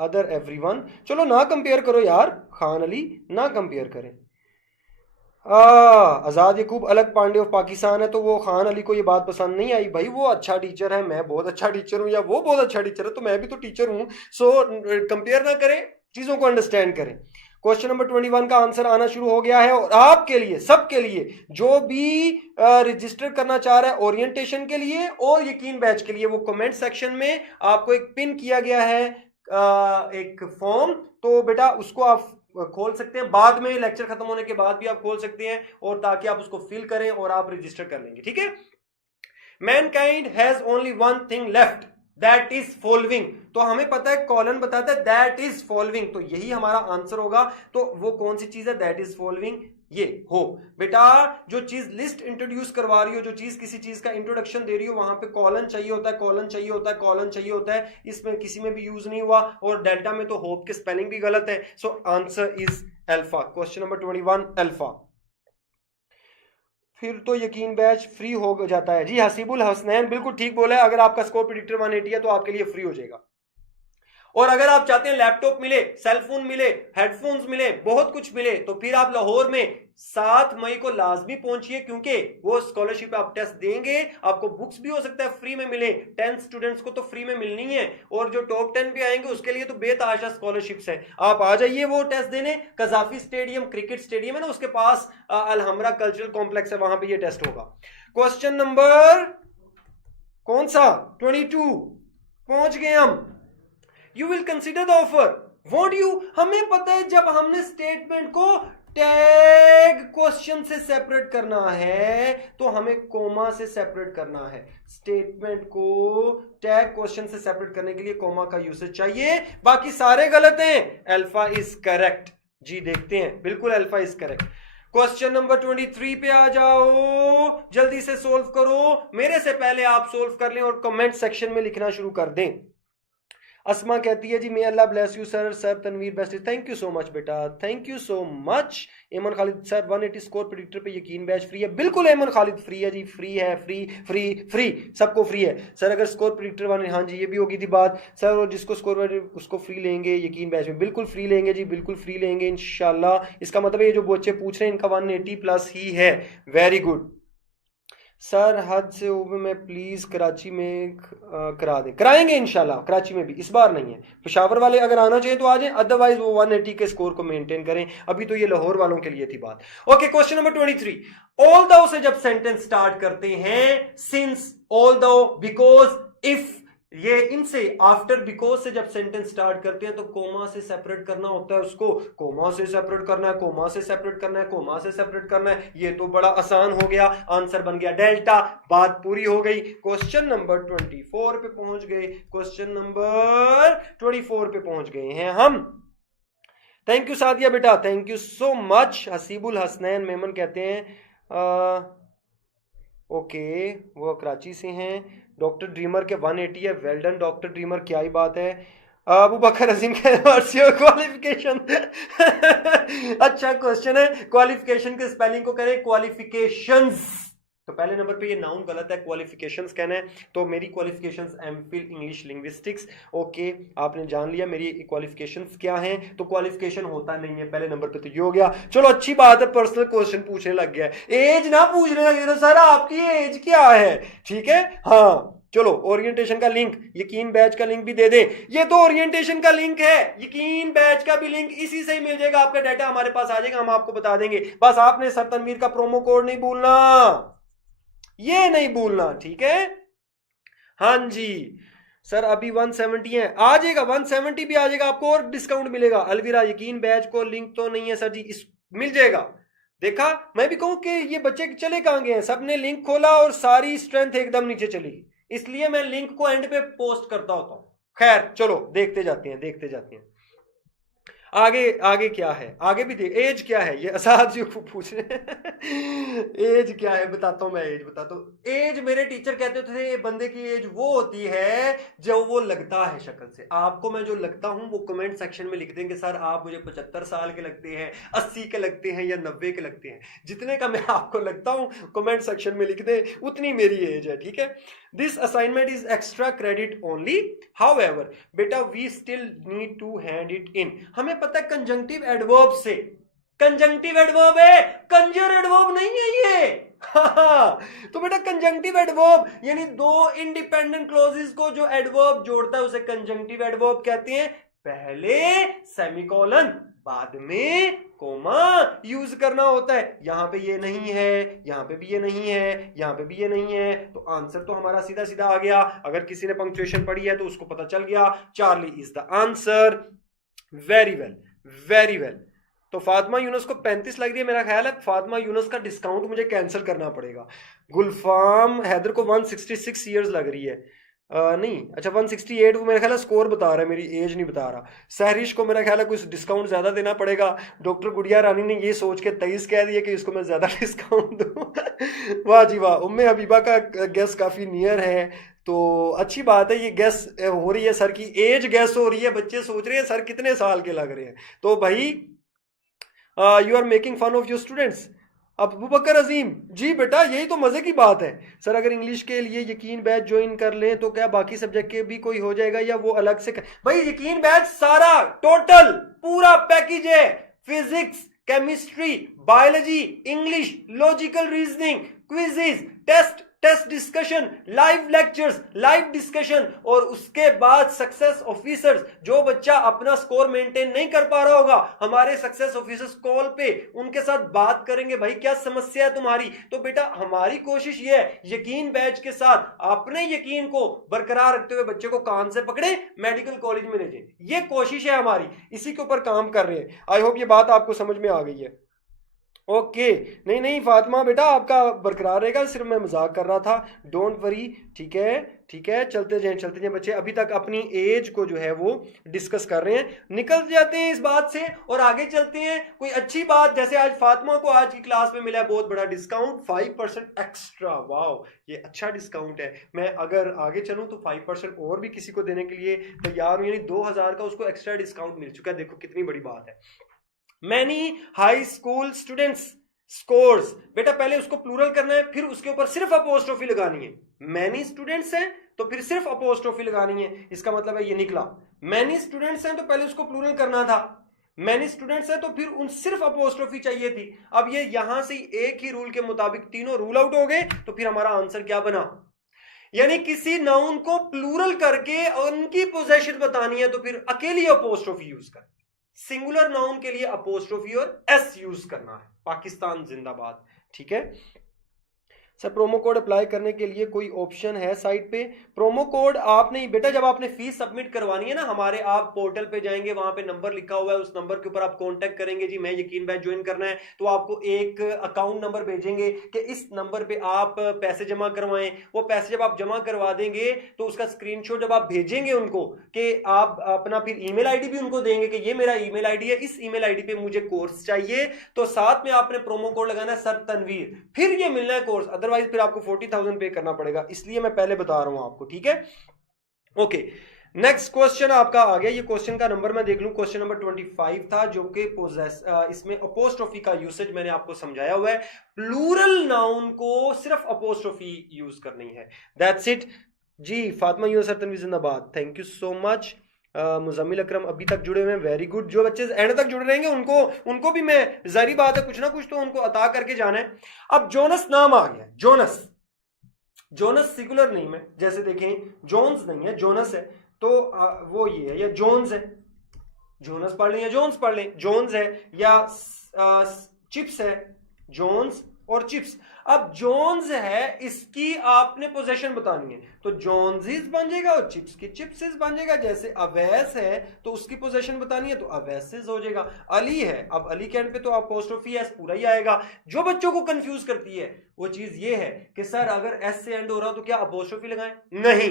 other everyone. चलो ना कंपेयर करो यार खान अली, ना कंपेयर करें। आजाद यकूब अलग पांडे ऑफ पाकिस्तान है, तो वो खान अली को ये बात पसंद नहीं आई। भाई वो अच्छा टीचर है, मैं बहुत अच्छा टीचर हूं, या वो बहुत अच्छा टीचर है तो मैं भी तो टीचर हूं। सो कंपेयर ना करें, चीजों को अंडरस्टैंड करें। क्वेश्चन नंबर 21 का आंसर आना शुरू हो गया है और आपके लिए, सबके लिए जो भी रजिस्टर करना चाह रहा है ओरिएंटेशन के लिए और यकीन बैच के लिए, वो कमेंट सेक्शन में आपको एक पिन किया गया है एक फॉर्म, तो बेटा उसको आप खोल सकते हैं, बाद में लेक्चर खत्म होने के बाद भी आप खोल सकते हैं, और ताकि आप उसको फिल करें और आप रजिस्टर कर लेंगे। ठीक है, Mankind has only one thing left that is following. तो हमें पता है कॉलन बताता है दैट इज फॉलोइंग, तो यही हमारा आंसर होगा। तो वो कौन सी चीज है दैट इज फॉलोइंग? ये हो बेटा जो चीज लिस्ट इंट्रोड्यूस करवा रही हो, जो चीज किसी चीज का इंट्रोडक्शन दे रही हो, वहां पे कॉलन चाहिए होता है, कॉलन चाहिए होता है, कॉलन चाहिए होता है। इसमें किसी में भी यूज नहीं हुआ और डेल्टा में तो होप के स्पेलिंग भी गलत है। So answer is alpha. Question number 21 alpha. फिर तो यकीन बैच फ्री हो जाता है जी। हसीबुल हसनैन बिल्कुल ठीक बोला है, अगर आपका स्कोर प्रेडिक्टर 180 है तो आपके लिए फ्री हो जाएगा। और अगर आप चाहते हैं लैपटॉप मिले, सेलफोन मिले, हेडफोन्स मिले, बहुत कुछ मिले, तो फिर आप लाहौर में 7 मई को लाजमी पहुंचिए, क्योंकि वो स्कॉलरशिप आप टेस्ट देंगे, आपको बुक्स भी हो सकता है फ्री में मिले। 10 स्टूडेंट्स को तो फ्री में मिलनी है, और जो टॉप 10 पे आएंगे उसके लिए तो बेतहाशा स्कॉलरशिप्स है। आप आ जाइए वो टेस्ट देने। कजाफी स्टेडियम क्रिकेट स्टेडियम है ना, उसके पास अलहमरा कल्चरल कॉम्प्लेक्स है, वहां पे ये टेस्ट होगा। क्वेश्चन नंबर कौन सा? 22 पहुंच गए हम। You will consider the offer, won't you? हमें पता है जब हमने स्टेटमेंट को टैग क्वेश्चन से सेपरेट करना है तो हमें कोमा से सेपरेट करना है। स्टेटमेंट को टैग क्वेश्चन से सेपरेट करने के लिए कोमा का यूसेज चाहिए, बाकी सारे गलत हैं। अल्फा इज करेक्ट जी, देखते हैं, बिल्कुल alpha is correct. Question number 23 पे आ जाओ, जल्दी से सोल्व करो, मेरे से पहले आप सोल्व कर लें और कमेंट सेक्शन में लिखना शुरू कर दें। अस्मा कहती है जी may Allah bless you sir, sir Tanveer best. Thank you so much बेटा, thank you so much. Aiman Khalid sir 180 score predictor पे यकीन बैच फ्री है। बिल्कुल एमन खालिद फ्री है जी, फ्री है, फ्री फ्री फ्री, सबको फ्री है सर। अगर स्कोर प्रेडिक्टर 1, हाँ जी ये भी होगी थी बात सर, और जिसको स्कोर उसको फ्री लेंगे यकीन बैच में, बिल्कुल फ्री लेंगे जी, बिल्कुल फ्री लेंगे इंशाल्लाह। इसका मतलब ये जो बच्चे पूछ रहे हैं इनका 180 प्लस ही है। वेरी गुड सर, हद से ऊपर में प्लीज कराची में करा दें, कराएंगे इंशाल्लाह, कराची में भी, इस बार नहीं है। पेशावर वाले अगर आना चाहिए तो आ जाएं, अदरवाइज वो 180 के स्कोर को मेंटेन करें। अभी तो ये लाहौर वालों के लिए थी बात। ओके, क्वेश्चन नंबर 23, ऑल दो से जब सेंटेंस स्टार्ट करते हैं, सिंस, ऑल दो, बिकॉज, इफ, ये इनसे, आफ्टर, बिकॉज से जब सेंटेंस स्टार्ट करते हैं तो कोमा से सेपरेट करना होता है उसको। कोमा से सेपरेट करना है, कोमा से सेपरेट करना है, कोमा से सेपरेट करना है। ये तो बड़ा आसान हो गया, आंसर बन गया डेल्टा, बात पूरी हो गई। क्वेश्चन नंबर 24 पे पहुंच गए, क्वेश्चन नंबर 24 पे पहुंच गए हैं हम। थैंक यू सादिया बेटा, thank you so much. Haseebul Hasnain Memon कहते हैं ओके वो कराची से हैं। डॉक्टर ड्रीमर के 180 है, वेल डन डॉक्टर ड्रीमर, क्या ही बात है। अबू बकर अजीम क्वालिफिकेशन अच्छा क्वेश्चन है, क्वालिफिकेशन के स्पेलिंग को करें क्वालिफिकेशंस, तो पहले नंबर पे ये नाउन गलत है, क्वालिफिकेशंस कहना है, तो मेरी qualifications MPhil English linguistics. Okay, आपने जान लिया मेरी क्वालिफिकेशंस क्या हैं, तो क्वालिफिकेशन होता नहीं है पहले नंबर पे, तो ये हो गया। चलो अच्छी बात है, पर्सनल क्वेश्चन पूछने लग गया है, एज ना पूछने लगे तो सर आपकी एज क्या है, ठीक है। हाँ चलो, ओरिएंटेशन का लिंक, यकीन बैच का लिंक भी दे दे, ये तो ओरिएंटेशन का लिंक है, यकीन बैच का भी लिंक इसी से ही मिल जाएगा, आपका डाटा हमारे पास आ जाएगा, हम आपको बता देंगे, बस आपने सर तनवीर का प्रोमो कोड नहीं भूलना, ये नहीं भूलना, ठीक है। हाँ जी सर, अभी 170 है, आ जाएगा 170 भी आ जाएगा, आपको और डिस्काउंट मिलेगा। अलविरा यकीन बैच को लिंक तो नहीं है सर जी, इस मिल जाएगा। देखा, मैं भी कहूं कि ये बच्चे चले कहां गए हैं, सबने लिंक खोला और सारी स्ट्रेंथ एकदम नीचे चली, इसलिए मैं लिंक को एंड पे पोस्ट करता होता हूं। खैर चलो देखते जाते हैं, देखते जाते हैं आगे। आगे क्या है, आगे भी देख, एज क्या है, ये असाद जी पूछ रहे हैं एज क्या है, बताता हूं मैं, एज बताता हूं। एज मेरे टीचर कहते थे बंदे की एज वो होती है जो वो लगता है शक्ल से। आपको मैं जो लगता हूं वो कमेंट सेक्शन में लिख देंगे, सर आप मुझे 75 साल के लगते हैं, 80 के लगते हैं या 90 के लगते हैं, जितने का मैं आपको लगता हूं कमेंट सेक्शन में लिख दे, उतनी मेरी एज है, ठीक है। This assignment is extra credit only, however बेटा we still need to hand it in. हमें पता है कंजंक्टिव एडवर्ब से, कंजंक्टिव एडवर्ब है, कंजर एडवर्ब नहीं है ये तो बेटा कंजंक्टिव एडवर्ब यानी दो इंडिपेंडेंट क्लॉजेस को जो एडवर्ब जोड़ता है उसे कंजंक्टिव एडवर्ब कहते हैं। पहले सेमीकोलन, बाद में कोमा यूज करना होता है। यहां पे ये नहीं है, यहां पे भी ये नहीं है, यहां पे भी ये नहीं है, तो आंसर तो हमारा सीधा सीधा आ गया। अगर किसी ने पंक्चुएशन पढ़ी है तो उसको पता चल गया, Charlie is the answer. Very well, very well. तो फातिमा यूनुस को 35 लग रही है, मेरा ख्याल है फातिमा यूनुस का डिस्काउंट मुझे कैंसिल करना पड़ेगा। गुलफाम हैदर को 166 ईयर्स लग रही है, नहीं अच्छा 168, वो मेरा ख्याल है स्कोर बता रहा है, मेरी एज नहीं बता रहा। सहरिश को मेरा ख्याल है कुछ डिस्काउंट ज्यादा देना पड़ेगा। डॉक्टर गुड़िया रानी ने ये सोच के 23 कह दिया कि इसको मैं ज्यादा डिस्काउंट दूं वाह जी वाह। उम्मे हबीबा का गेस काफी नियर है, तो अच्छी बात है, ये गैस हो रही है, सर की एज गैस हो रही है, बच्चे सोच रहे हैं सर कितने साल के लग रहे हैं। तो भाई you are making fun of your students. Abu Bakar Azeem ji बेटा यही तो मजे की बात है। सर अगर इंग्लिश के लिए यकीन बैच ज्वाइन कर लें तो क्या बाकी सब्जेक्ट के भी कोई हो जाएगा या वो अलग से भाई यकीन बैच सारा टोटल पूरा पैकेज है, physics, chemistry, biology, English, logical reasoning, quizzes, test discussion, live lectures, live discussion, और उसके बाद सक्सेस ऑफिसर्स। जो बच्चा अपना स्कोर मेंटेन नहीं कर पा रहा होगा, हमारे सक्सेस ऑफिसर्स कॉल पे उनके साथ बात करेंगे, भाई क्या समस्या है तुम्हारी। तो बेटा हमारी कोशिश ये है यकीन बैच के साथ अपने यकीन को बरकरार रखते हुए बच्चे को कान से पकड़े मेडिकल कॉलेज में ले जाए, ये कोशिश है हमारी, इसी के ऊपर काम कर रहे हैं। आई होप ये बात आपको समझ में आ गई है। ओके नहीं नहीं फातिमा बेटा आपका बरकरार रहेगा, सिर्फ मैं मजाक कर रहा था, डोंट वरी, ठीक है ठीक है। चलते जाएं बच्चे, अभी तक अपनी एज को जो है वो डिस्कस कर रहे हैं, निकल जाते हैं इस बात से और आगे चलते हैं। कोई अच्छी बात, जैसे आज फातिमा को आज की क्लास में मिला है बहुत बड़ा डिस्काउंट, 5% एक्स्ट्रा, वाओ ये अच्छा डिस्काउंट है। मैं अगर आगे चलूं तो 5% और भी किसी को देने के लिए तैयार हूं, यानी 2000 का उसको एक्स्ट्रा डिस्काउंट मिल चुका है, देखो कितनी बड़ी बात है। Many high school students scores, बेटा पहले उसको प्लूरल करना है, फिर उसके ऊपर सिर्फ अपोस्ट्रोफी लगानी है। मैनी स्टूडेंट्स हैं तो फिर सिर्फ अपोस्ट्रोफी लगानी है, इसका मतलब है ये निकला। मैनी स्टूडेंट्स हैं तो पहले उसको प्लूरल करना था, मैनी स्टूडेंट्स हैं तो फिर उन सिर्फ अपोस्ट्रोफी चाहिए थी। अब ये यहां से एक ही रूल के मुताबिक तीनों रूल आउट हो गए, तो फिर हमारा आंसर क्या बना, यानी किसी नाउन को प्लूरल करके उनकी पोजेशन बतानी है तो फिर अकेली अपोस्ट्रोफी यूज कर, सिंगुलर नाउन के लिए अपोस्ट्रोफी और एस यूज करना है। पाकिस्तान जिंदाबाद, ठीक है। सर प्रोमो कोड अप्लाई करने के लिए कोई ऑप्शन है साइट पे? प्रोमो कोड आप नहीं बेटा, जब आपने फीस सबमिट करवानी है ना हमारे, आप पोर्टल पे जाएंगे, वहां पे नंबर लिखा हुआ है, उस नंबर के ऊपर आप कांटेक्ट करेंगे, जी मैं यकीन बैच ज्वाइन करना है, तो आपको एक अकाउंट नंबर भेजेंगे कि इस नंबर पे आप पैसे जमा करवाएं। वो पैसे जब आप जमा करवा देंगे तो उसका स्क्रीनशॉट जब आप भेजेंगे उनको कि आप अपना फिर ईमेल आईडी भी उनको देंगे कि ये मेरा ईमेल आईडी है, इस ईमेल आईडी पे मुझे कोर्स चाहिए, तो साथ में आपने प्रोमो कोड लगाना है सर तनवीर, फिर ये मिलना है कोर्स। अदरवाइज फिर आपको 40,000 पे करना पड़ेगा, इसलिए मैं पहले बता रहा हूं आपको, ठीक है। ओके, नेक्स्ट क्वेश्चन आपका आ गया। ये क्वेश्चन का नंबर मैं देख लूं, क्वेश्चन नंबर 25 था, जो कि इसमें अपोस्ट्रोफी का यूसेज मैंने आपको समझाया हुआ है। प्लूरल नाउन को सिर्फ अपोस्ट्रोफी यूज करनी है, दैट्स इट जी। फातिमा यूसर तनवीर जिंदाबाद, thank you so much. Muzammil Akram अभी तक जुड़े हुए हैं, वेरी गुड। जो बच्चे एंड तक जुड़े रहेंगे उनको भी मैं, जारी बात है, कुछ ना कुछ तो उनको अता करके जाना है। अब जोनस नाम आ गया, जोनस सिकुलर नेम है, जैसे देखें जोन्स नहीं है, जोनस है, तो वो ये है, या जोन्स है, जोनस पढ़ लें या जोन्स पढ़ लें, जोन्स है या चिप्स है, जोन्स और चिप्स। अब जोन्स है, इसकी आपने पोजीशन बतानी है, तो जोन्सिस बन जाएगा और चिप्स की चिप्सिस बन जाएगा। जैसे अवैस है तो उसकी पोजीशन बतानी है तो अवैसिस हो जाएगा। अली है, अब अली के एंड पे तो अपोस्ट्रोफी एस पूरा ही आएगा। जो बच्चों को कंफ्यूज करती है वो चीज ये है कि सर अगर एस से एंड हो रहा तो क्या अपोस्ट्रोफी लगाएं? नहीं,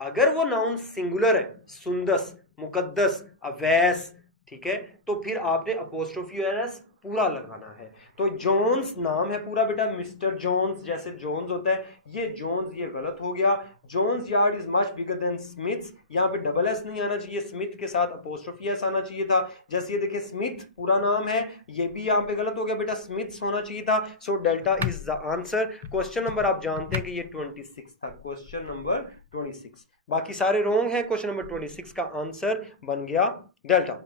अगर वो नाउन सिंगुलर है, सुंदस, मुकद्दस, अवैस, ठीक है, तो फिर आपने अपोस्ट्रोफी और एस पूरा लगाना है। तो जोन्स नाम है पूरा बेटा, मिस्टर जोन्स, जैसे जोन्स होता है, ये जोन्स, ये गलत हो गया। Jones yard is much bigger than Smiths, यहाँ पे डबल एस नहीं आना चाहिए, स्मिथ के साथ अपोस्ट्रोफी एस आना चाहिए था। जैसे ये देखिए स्मिथ पूरा नाम है, ये भी यहाँ पे गलत हो गया बेटा, स्मिथ्स होना चाहिए था। So delta is the answer. Question number आप जानते हैं कि ये 26 था, क्वेश्चन नंबर 26, बाकी सारे रॉन्ग है। क्वेश्चन नंबर 26 का आंसर बन गया डेल्टा।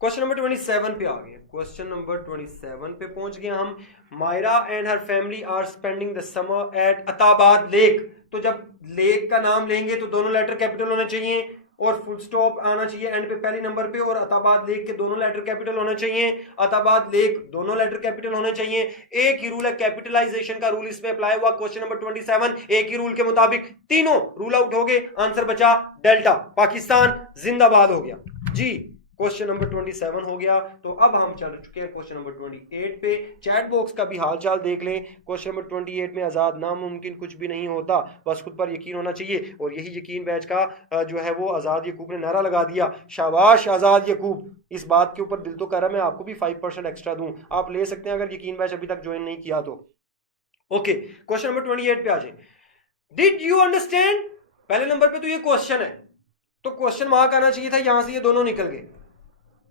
क्वेश्चन नंबर 27 पे आ गए, क्वेश्चन नंबर 27 पे पहुंच गए हम। Mayra and her family are spending the summer at Attabad lake. तो जब लेक का नाम लेंगे तो दोनों लेटर कैपिटल होने चाहिए और फुल स्टॉप आना चाहिए एंड पे पहले नंबर पे, और अताबाद लेक के दोनों लेटर कैपिटल होने चाहिए, अताबाद लेक दोनों लेटर कैपिटल होने चाहिए। एक ही रूल है, कैपिटलाइजेशन का रूल इसमें अप्लाई हुआ। क्वेश्चन नंबर 27 एक ही रूल के मुताबिक तीनों रूल आउट हो गए, आंसर बचा डेल्टा, पाकिस्तान जिंदाबाद हो गया जी। क्वेश्चन नंबर 27 हो गया। तो अब हम चल चुके हैं क्वेश्चन नंबर 28 पे। चैट बॉक्स का भी हालचाल देख लें। क्वेश्चन नंबर 28 में आजाद नामुमकिन कुछ भी नहीं होता, बस खुद पर यकीन होना चाहिए, और यही यकीन बैच का जो है वो आजाद यकूब ने नारा लगा दिया। शाबाश आजाद यकूब, इस बात के ऊपर दिल तो कर रहा मैं आपको भी 5% एक्स्ट्रा दूं, आप ले सकते हैं अगर यकीन बैच अभी तक ज्वाइन नहीं किया तो। ओके, क्वेश्चन नंबर 28 पे आ जाए। डिड यू अंडरस्टैंड, पहले नंबर पे तो ये क्वेश्चन है, तो क्वेश्चन मार्क आना चाहिए था, यहां से ये दोनों निकल गए।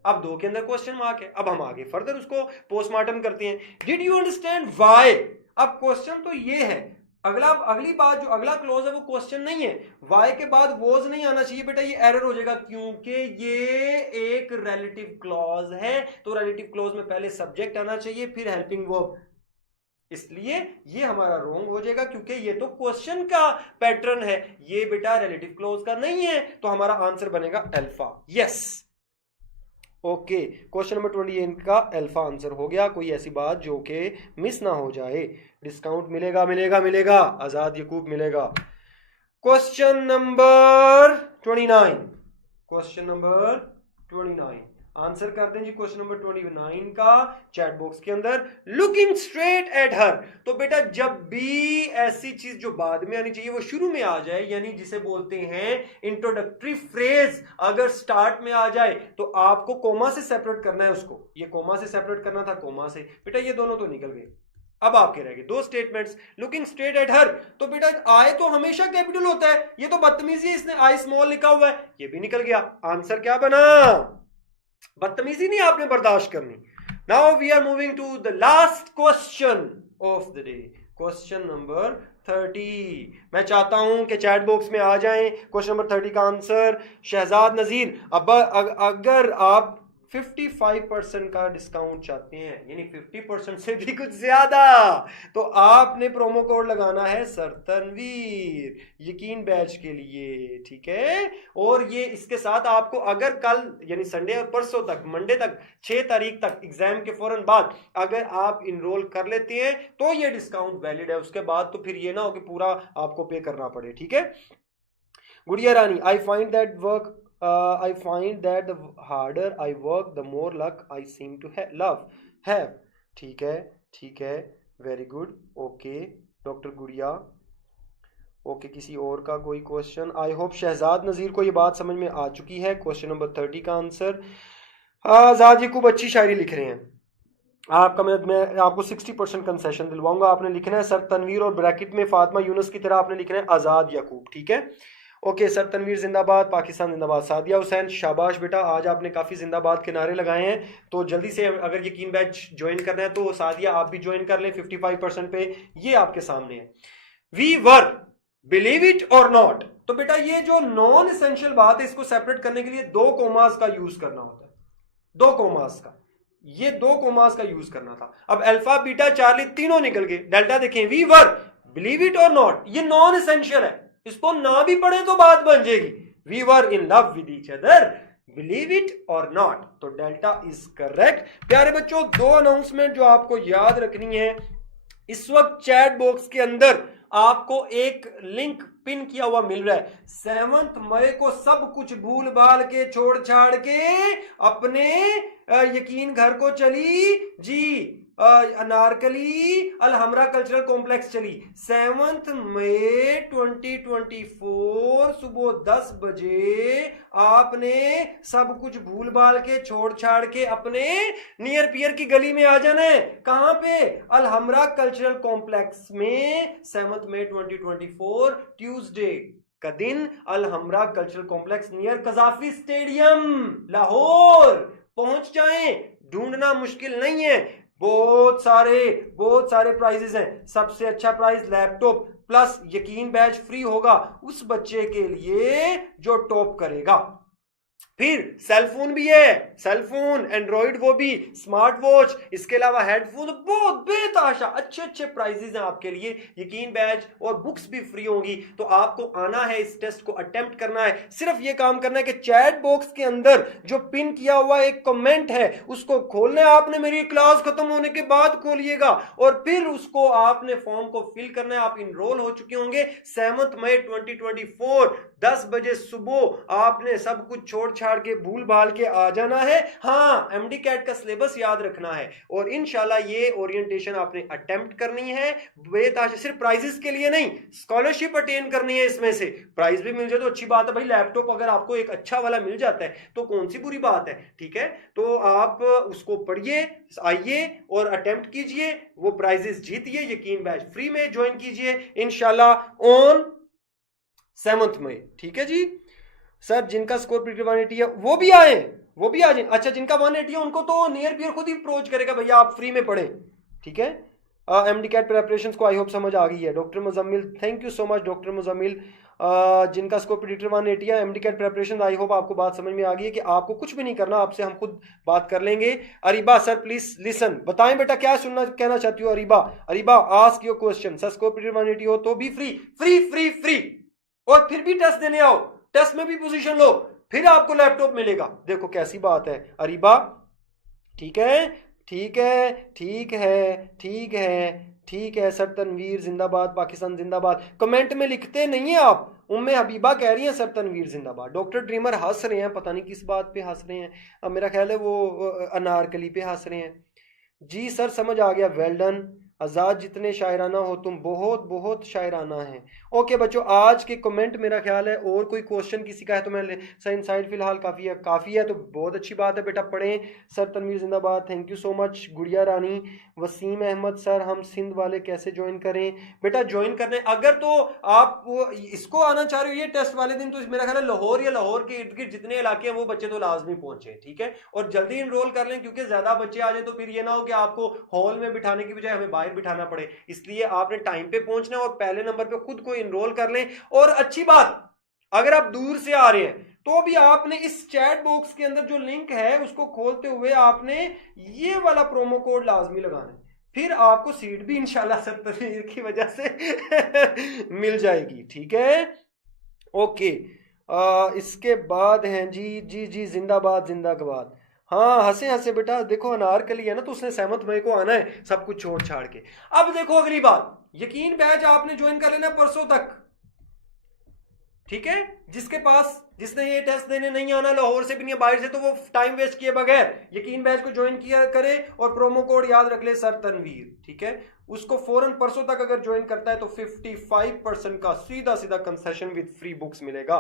अब दो के अंदर क्वेश्चन मार्क है, अब हम आगे फर्दर उसको पोस्टमार्टम करते हैं। डिड यू अंडरस्टैंड व्हाई, अब क्वेश्चन तो ये है, अगली बात जो अगला क्लोज है वो क्वेश्चन नहीं है, वाई के बाद वॉज नहीं आना चाहिए बेटा, ये एरर हो जाएगा क्योंकि ये एक रिलेटिव क्लॉज है। तो रिलेटिव क्लॉज में पहले सब्जेक्ट आना चाहिए फिर हेल्पिंग वर्ब, इसलिए ये हमारा रॉन्ग हो जाएगा क्योंकि ये तो क्वेश्चन का पैटर्न है, ये बेटा रिलेटिव क्लॉज का नहीं है। तो हमारा आंसर बनेगा alpha, yes. Okay, question number 28 का अल्फा आंसर हो गया। कोई ऐसी बात जो कि मिस ना हो जाए, डिस्काउंट मिलेगा मिलेगा मिलेगा, आजाद यकूब मिलेगा। Question number 29, question number 29 answer करते हैं जी। क्वेश्चन नंबर 29 का चैट बॉक्स के अंदर, लुकिंग स्ट्रेट एट हर। तो बेटा जब भी ऐसी चीज जो बाद में आनी चाहिए वो शुरू में आ जाए, यानी जिसे बोलते हैं इंट्रोडक्टरी फ्रेज, अगर स्टार्ट में आ जाए तो आपको कोमा से सेपरेट करना है उसको, ये कोमा से सेपरेट करना था, कोमा से। बेटा ये दोनों तो निकल गए, अब आपके रह गए दो statements. Looking straight at her, तो बेटा आई तो हमेशा कैपिटल होता है, ये तो बदतमीजी है, इसने आई स्मॉल लिखा हुआ है, ये भी निकल गया। आंसर क्या बना, बदतमीजी नहीं आपने बर्दाश्त करनी। Now we are moving to the last question of the day, question number 30। मैं चाहता हूं कि चैट बॉक्स में आ जाएं क्वेश्चन नंबर 30 का आंसर। शहजाद नजीर, अब अगर आप 55% का डिस्काउंट चाहते हैं, यानी 50% से भी कुछ ज्यादा, तो आपने प्रोमो कोड लगाना है सर तनवीर यकीन बैच के लिए, ठीक है। और ये इसके साथ आपको अगर कल यानी संडे और परसों तक, मंडे तक, 6 तारीख तक एग्जाम के फौरन बाद अगर आप इनरोल कर लेते हैं तो ये डिस्काउंट वैलिड है, उसके बाद तो फिर ये ना हो कि पूरा आपको पे करना पड़े, ठीक है। गुड़िया रानी, I find that work I find that the harder I work, the more luck I seem to have. ठीक है, ठीक है, वेरी गुड, ओके डॉक्टर गुड़िया। ओके, किसी और का कोई क्वेश्चन? आई होप शहजाद नज़ीर को ये बात समझ में आ चुकी है। क्वेश्चन नंबर 30 का आंसर, आजाद यकूब अच्छी शायरी लिख रहे हैं, आपका मैं आपको 60% कंसेशन दिलवाऊंगा। आपने लिखना है सर तनवीर और ब्रैकेट में फातिमा यूनुस की तरह आपने लिखना है आज़ाद याकूब, ठीक है। ओके सर तनवीर जिंदाबाद, पाकिस्तान जिंदाबाद। सादिया हुसैन शाबाश बेटा, आज आपने काफ़ी जिंदाबाद के नारे लगाए हैं। तो जल्दी से अगर यकीन बैच ज्वाइन करना है तो सादिया आप भी ज्वाइन कर लें 55% पे, ये आपके सामने है। We were, believe it or not. तो बेटा ये जो नॉन एसेंशियल बात है इसको सेपरेट करने के लिए दो कोमास का यूज करना होता है, दो कोमास का, ये दो कोमास का यूज करना था। अब अल्फा बीटा चार्ली तीनों निकल गए। डेल्टा देखें, we were, believe it or not, ये नॉन एसेंशियल है, इसको ना भी पढ़े तो बात बन जाएगी। We were in love with each other, believe it or not, तो डेल्टा इज करेक्ट। प्यारे बच्चों, दो अनाउंसमेंट जो आपको याद रखनी है। इस वक्त चैट बॉक्स के अंदर आपको एक लिंक पिन किया हुआ मिल रहा है। 7 मई को सब कुछ भूल भाल के छोड़ छाड़ के अपने यकीन घर को चली जी, अनारकली अलहमरा कल्चरल कॉम्प्लेक्स चली। 7 मई 2024 सुबह 10 बजे आपने सब कुछ भूल भाल के छोड़ छाड़ के अपने नियर पियर की गली में आ जाना है। कहां पे? अलहमरा कल्चरल कॉम्प्लेक्स में 7 मई 2024 ट्यूसडे का दिन, Alhamra cultural complex near Gaddafi stadium Lahore पहुंच जाएं। ढूंढना मुश्किल नहीं है, बहुत सारे प्राइजेस हैं। सबसे अच्छा प्राइज लैपटॉप प्लस यकीन बैच फ्री होगा उस बच्चे के लिए जो टॉप करेगा। फिर सेलफोन भी है, सेलफोन एंड्रॉइड वो भी, स्मार्ट वॉच, इसके अलावा हेडफोन, बहुत बेताशा अच्छे प्राइजेस हैं आपके लिए। यकीन बैच और बुक्स भी फ्री होंगी। तो आपको आना है, इस टेस्ट को अटेम्प्ट करना है। सिर्फ ये काम करना है कि चैट बॉक्स के अंदर जो पिन किया हुआ एक कमेंट है उसको खोलना है आपने, मेरी क्लास खत्म होने के बाद खोलिएगा, और फिर उसको आपने फॉर्म को फिल करना है। आप इनरोल हो चुके होंगे। 7 मई 2024 10 बजे सुबह आपने सब कुछ छोड़ छाड़ के भूल भाल के आ जाना है। हाँ, एमडी कैट का सिलेबस याद रखना है और इंशाल्लाह ये ओरिएंटेशन आपने अटेम्प्ट करनी है। बेताशा, सिर्फ प्राइजेस के लिए नहीं, स्कॉलरशिप अटेन करनी है। इसमें से प्राइज भी मिल जाए तो अच्छी बात है भाई। लैपटॉप अगर आपको एक अच्छा वाला मिल जाता है तो कौन सी बुरी बात है, ठीक है। तो आप उसको पढ़िए, आइए और अटेम्प्ट कीजिए, वो प्राइजेस जीतिए, यकीन बैच फ्री में ज्वाइन कीजिए इंशाल्लाह ऑन 7 मई, ठीक है जी। सर जिनका स्कोर प्रीवियस 180 है वो भी आए, वो भी आ जाए। अच्छा, जिनका 180 है उनको तो नियर पियर खुद ही अप्रोच करेगा, भैया आप फ्री में पढ़ें, ठीक है। एमडी कैट प्रिपरेशन को आई होप समझ आ गई है। Doctor Muzammil, thank you so much doctor Muzammil. जिनका स्कोर प्रीडिक्टर 180 है, MD CAT preparation, I hope आपको बात समझ में आ गई है कि आपको कुछ भी नहीं करना, आपसे हम खुद बात कर लेंगे। अरीबा सर प्लीज लिसन, बताएं बेटा क्या सुनना कहना चाहती हो। Areeba, Areeba ask your question. Sir score predictor 180 हो तो भी फ्री फ्री फ्री फ्री, और फिर भी टेस्ट देने आओ, टेस्ट में भी पोजीशन लो, फिर आपको लैपटॉप मिलेगा। देखो कैसी बात है अरीबा, ठीक है ठीक है ठीक है ठीक है ठीक है। सर तनवीर जिंदाबाद, पाकिस्तान जिंदाबाद। कमेंट में लिखते नहीं है आप। उम्मे हबीबा कह रही हैं सर तनवीर जिंदाबाद। डॉक्टर ड्रीमर हंस रहे हैं, पता नहीं किस बात पे हंस रहे हैं। अब मेरा ख्याल है वो अनारकली पे हंस रहे हैं। जी सर समझ आ गया, वेल डन। आज़ाद जितने शायराना हो तुम, बहुत बहुत शायराना है। ओके बच्चों, आज के कमेंट मेरा ख्याल है, और कोई क्वेश्चन किसी का है तो मैं साइंस साइड फिलहाल काफ़ी है तो बहुत अच्छी बात है बेटा, पढ़ें। सर तनवीर जिंदाबाद, थैंक यू सो मच। गुड़िया रानी, वसीम अहमद सर हम सिंध वाले कैसे ज्वाइन करें? बेटा ज्वाइन करने अगर तो आप इसको आना चाह रहे हो ये टेस्ट वाले दिन, तो मेरा ख्याल है लाहौर या लाहौर के इर्द गिर्द जितने इलाके हैं वो बच्चे तो लाजमी पहुंचे, ठीक है। और जल्दी इनरोल कर लें क्योंकि ज्यादा बच्चे आ जाए तो फिर ये ना हो कि आपको हॉल में बिठाने की बजाय हमें बाहर बिठाना पड़े। इसलिए आपने टाइम पे पहुंचना है और पहले नंबर पे खुद को इनरोल कर लें। और अच्छी बात, अगर आप दूर से आ रहे हैं तो भी आपने इस चैट बॉक्स के अंदर जो लिंक है उसको खोलते हुए आपने ये वाला प्रोमो कोड लाजमी लगाना है, फिर आपको सीट भी इंशाल्लाह सर तनवीर की वजह से मिल जाएगी, ठीक है। ओके, इसके बाद हैं जी जी जी जिंदाबाद जिंदाबाद। हाँ हंसे हंसे बेटा, देखो अनारकली है ना तो उसने 7 मई को आना है सब कुछ छोड़ छाड़ के। अब देखो अगली बात, यकीन बैच आपने ज्वाइन कर लेना परसों तक, ठीक है। जिसने ये टेस्ट देने नहीं आना लाहौर से भी नहीं बाहर से, तो वो टाइम वेस्ट किए बगैर यकीन बैच को ज्वाइन किया करे और प्रोमो कोड याद रख ले सर तनवीर, ठीक है। उसको फौरन परसों तक अगर ज्वाइन करता है तो 55% का सीधा सीधा कंसेशन विद फ्री बुक्स मिलेगा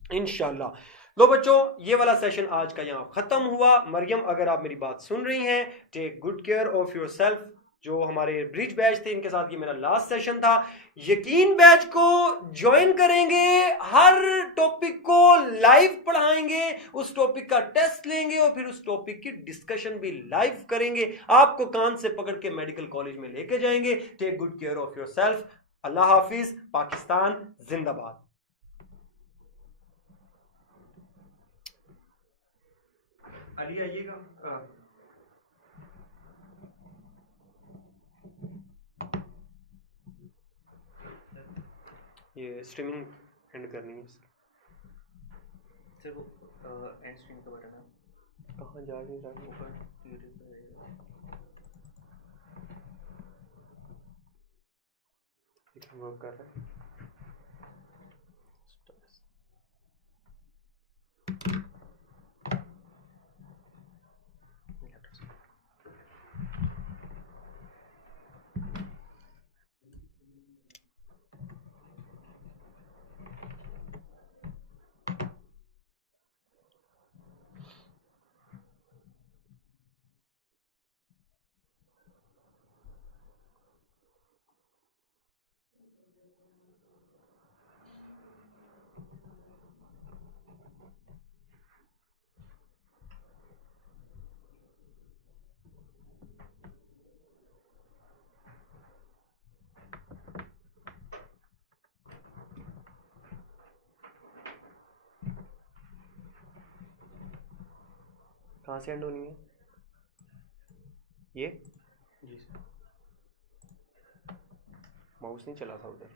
इंशाल्लाह। लो बच्चों, ये वाला सेशन आज का यहाँ खत्म हुआ। मरियम, अगर आप मेरी बात सुन रही हैं, take good care of yourself. जो हमारे ब्रिज बैच थे, इनके साथ ये मेरा लास्ट सेशन था। यकीन बैच को ज्वाइन करेंगे, हर टॉपिक को लाइव पढ़ाएंगे, उस टॉपिक का टेस्ट लेंगे और फिर उस टॉपिक की डिस्कशन भी लाइव करेंगे। आपको कान से पकड़ के मेडिकल कॉलेज में लेके जाएंगे। Take good care of yourself. अल्लाह हाफिज। पाकिस्तान जिंदाबाद। अली आइएगा। ये स्ट्रीमिंग एंड करनी है सर। वो एंड स्ट्रीम का बटन है, कहाँ जा रही है? ऊपर वर्क कर रहा है। कहाँ से एंड होनी है ये? जी सर। माउस नहीं चला था उधर।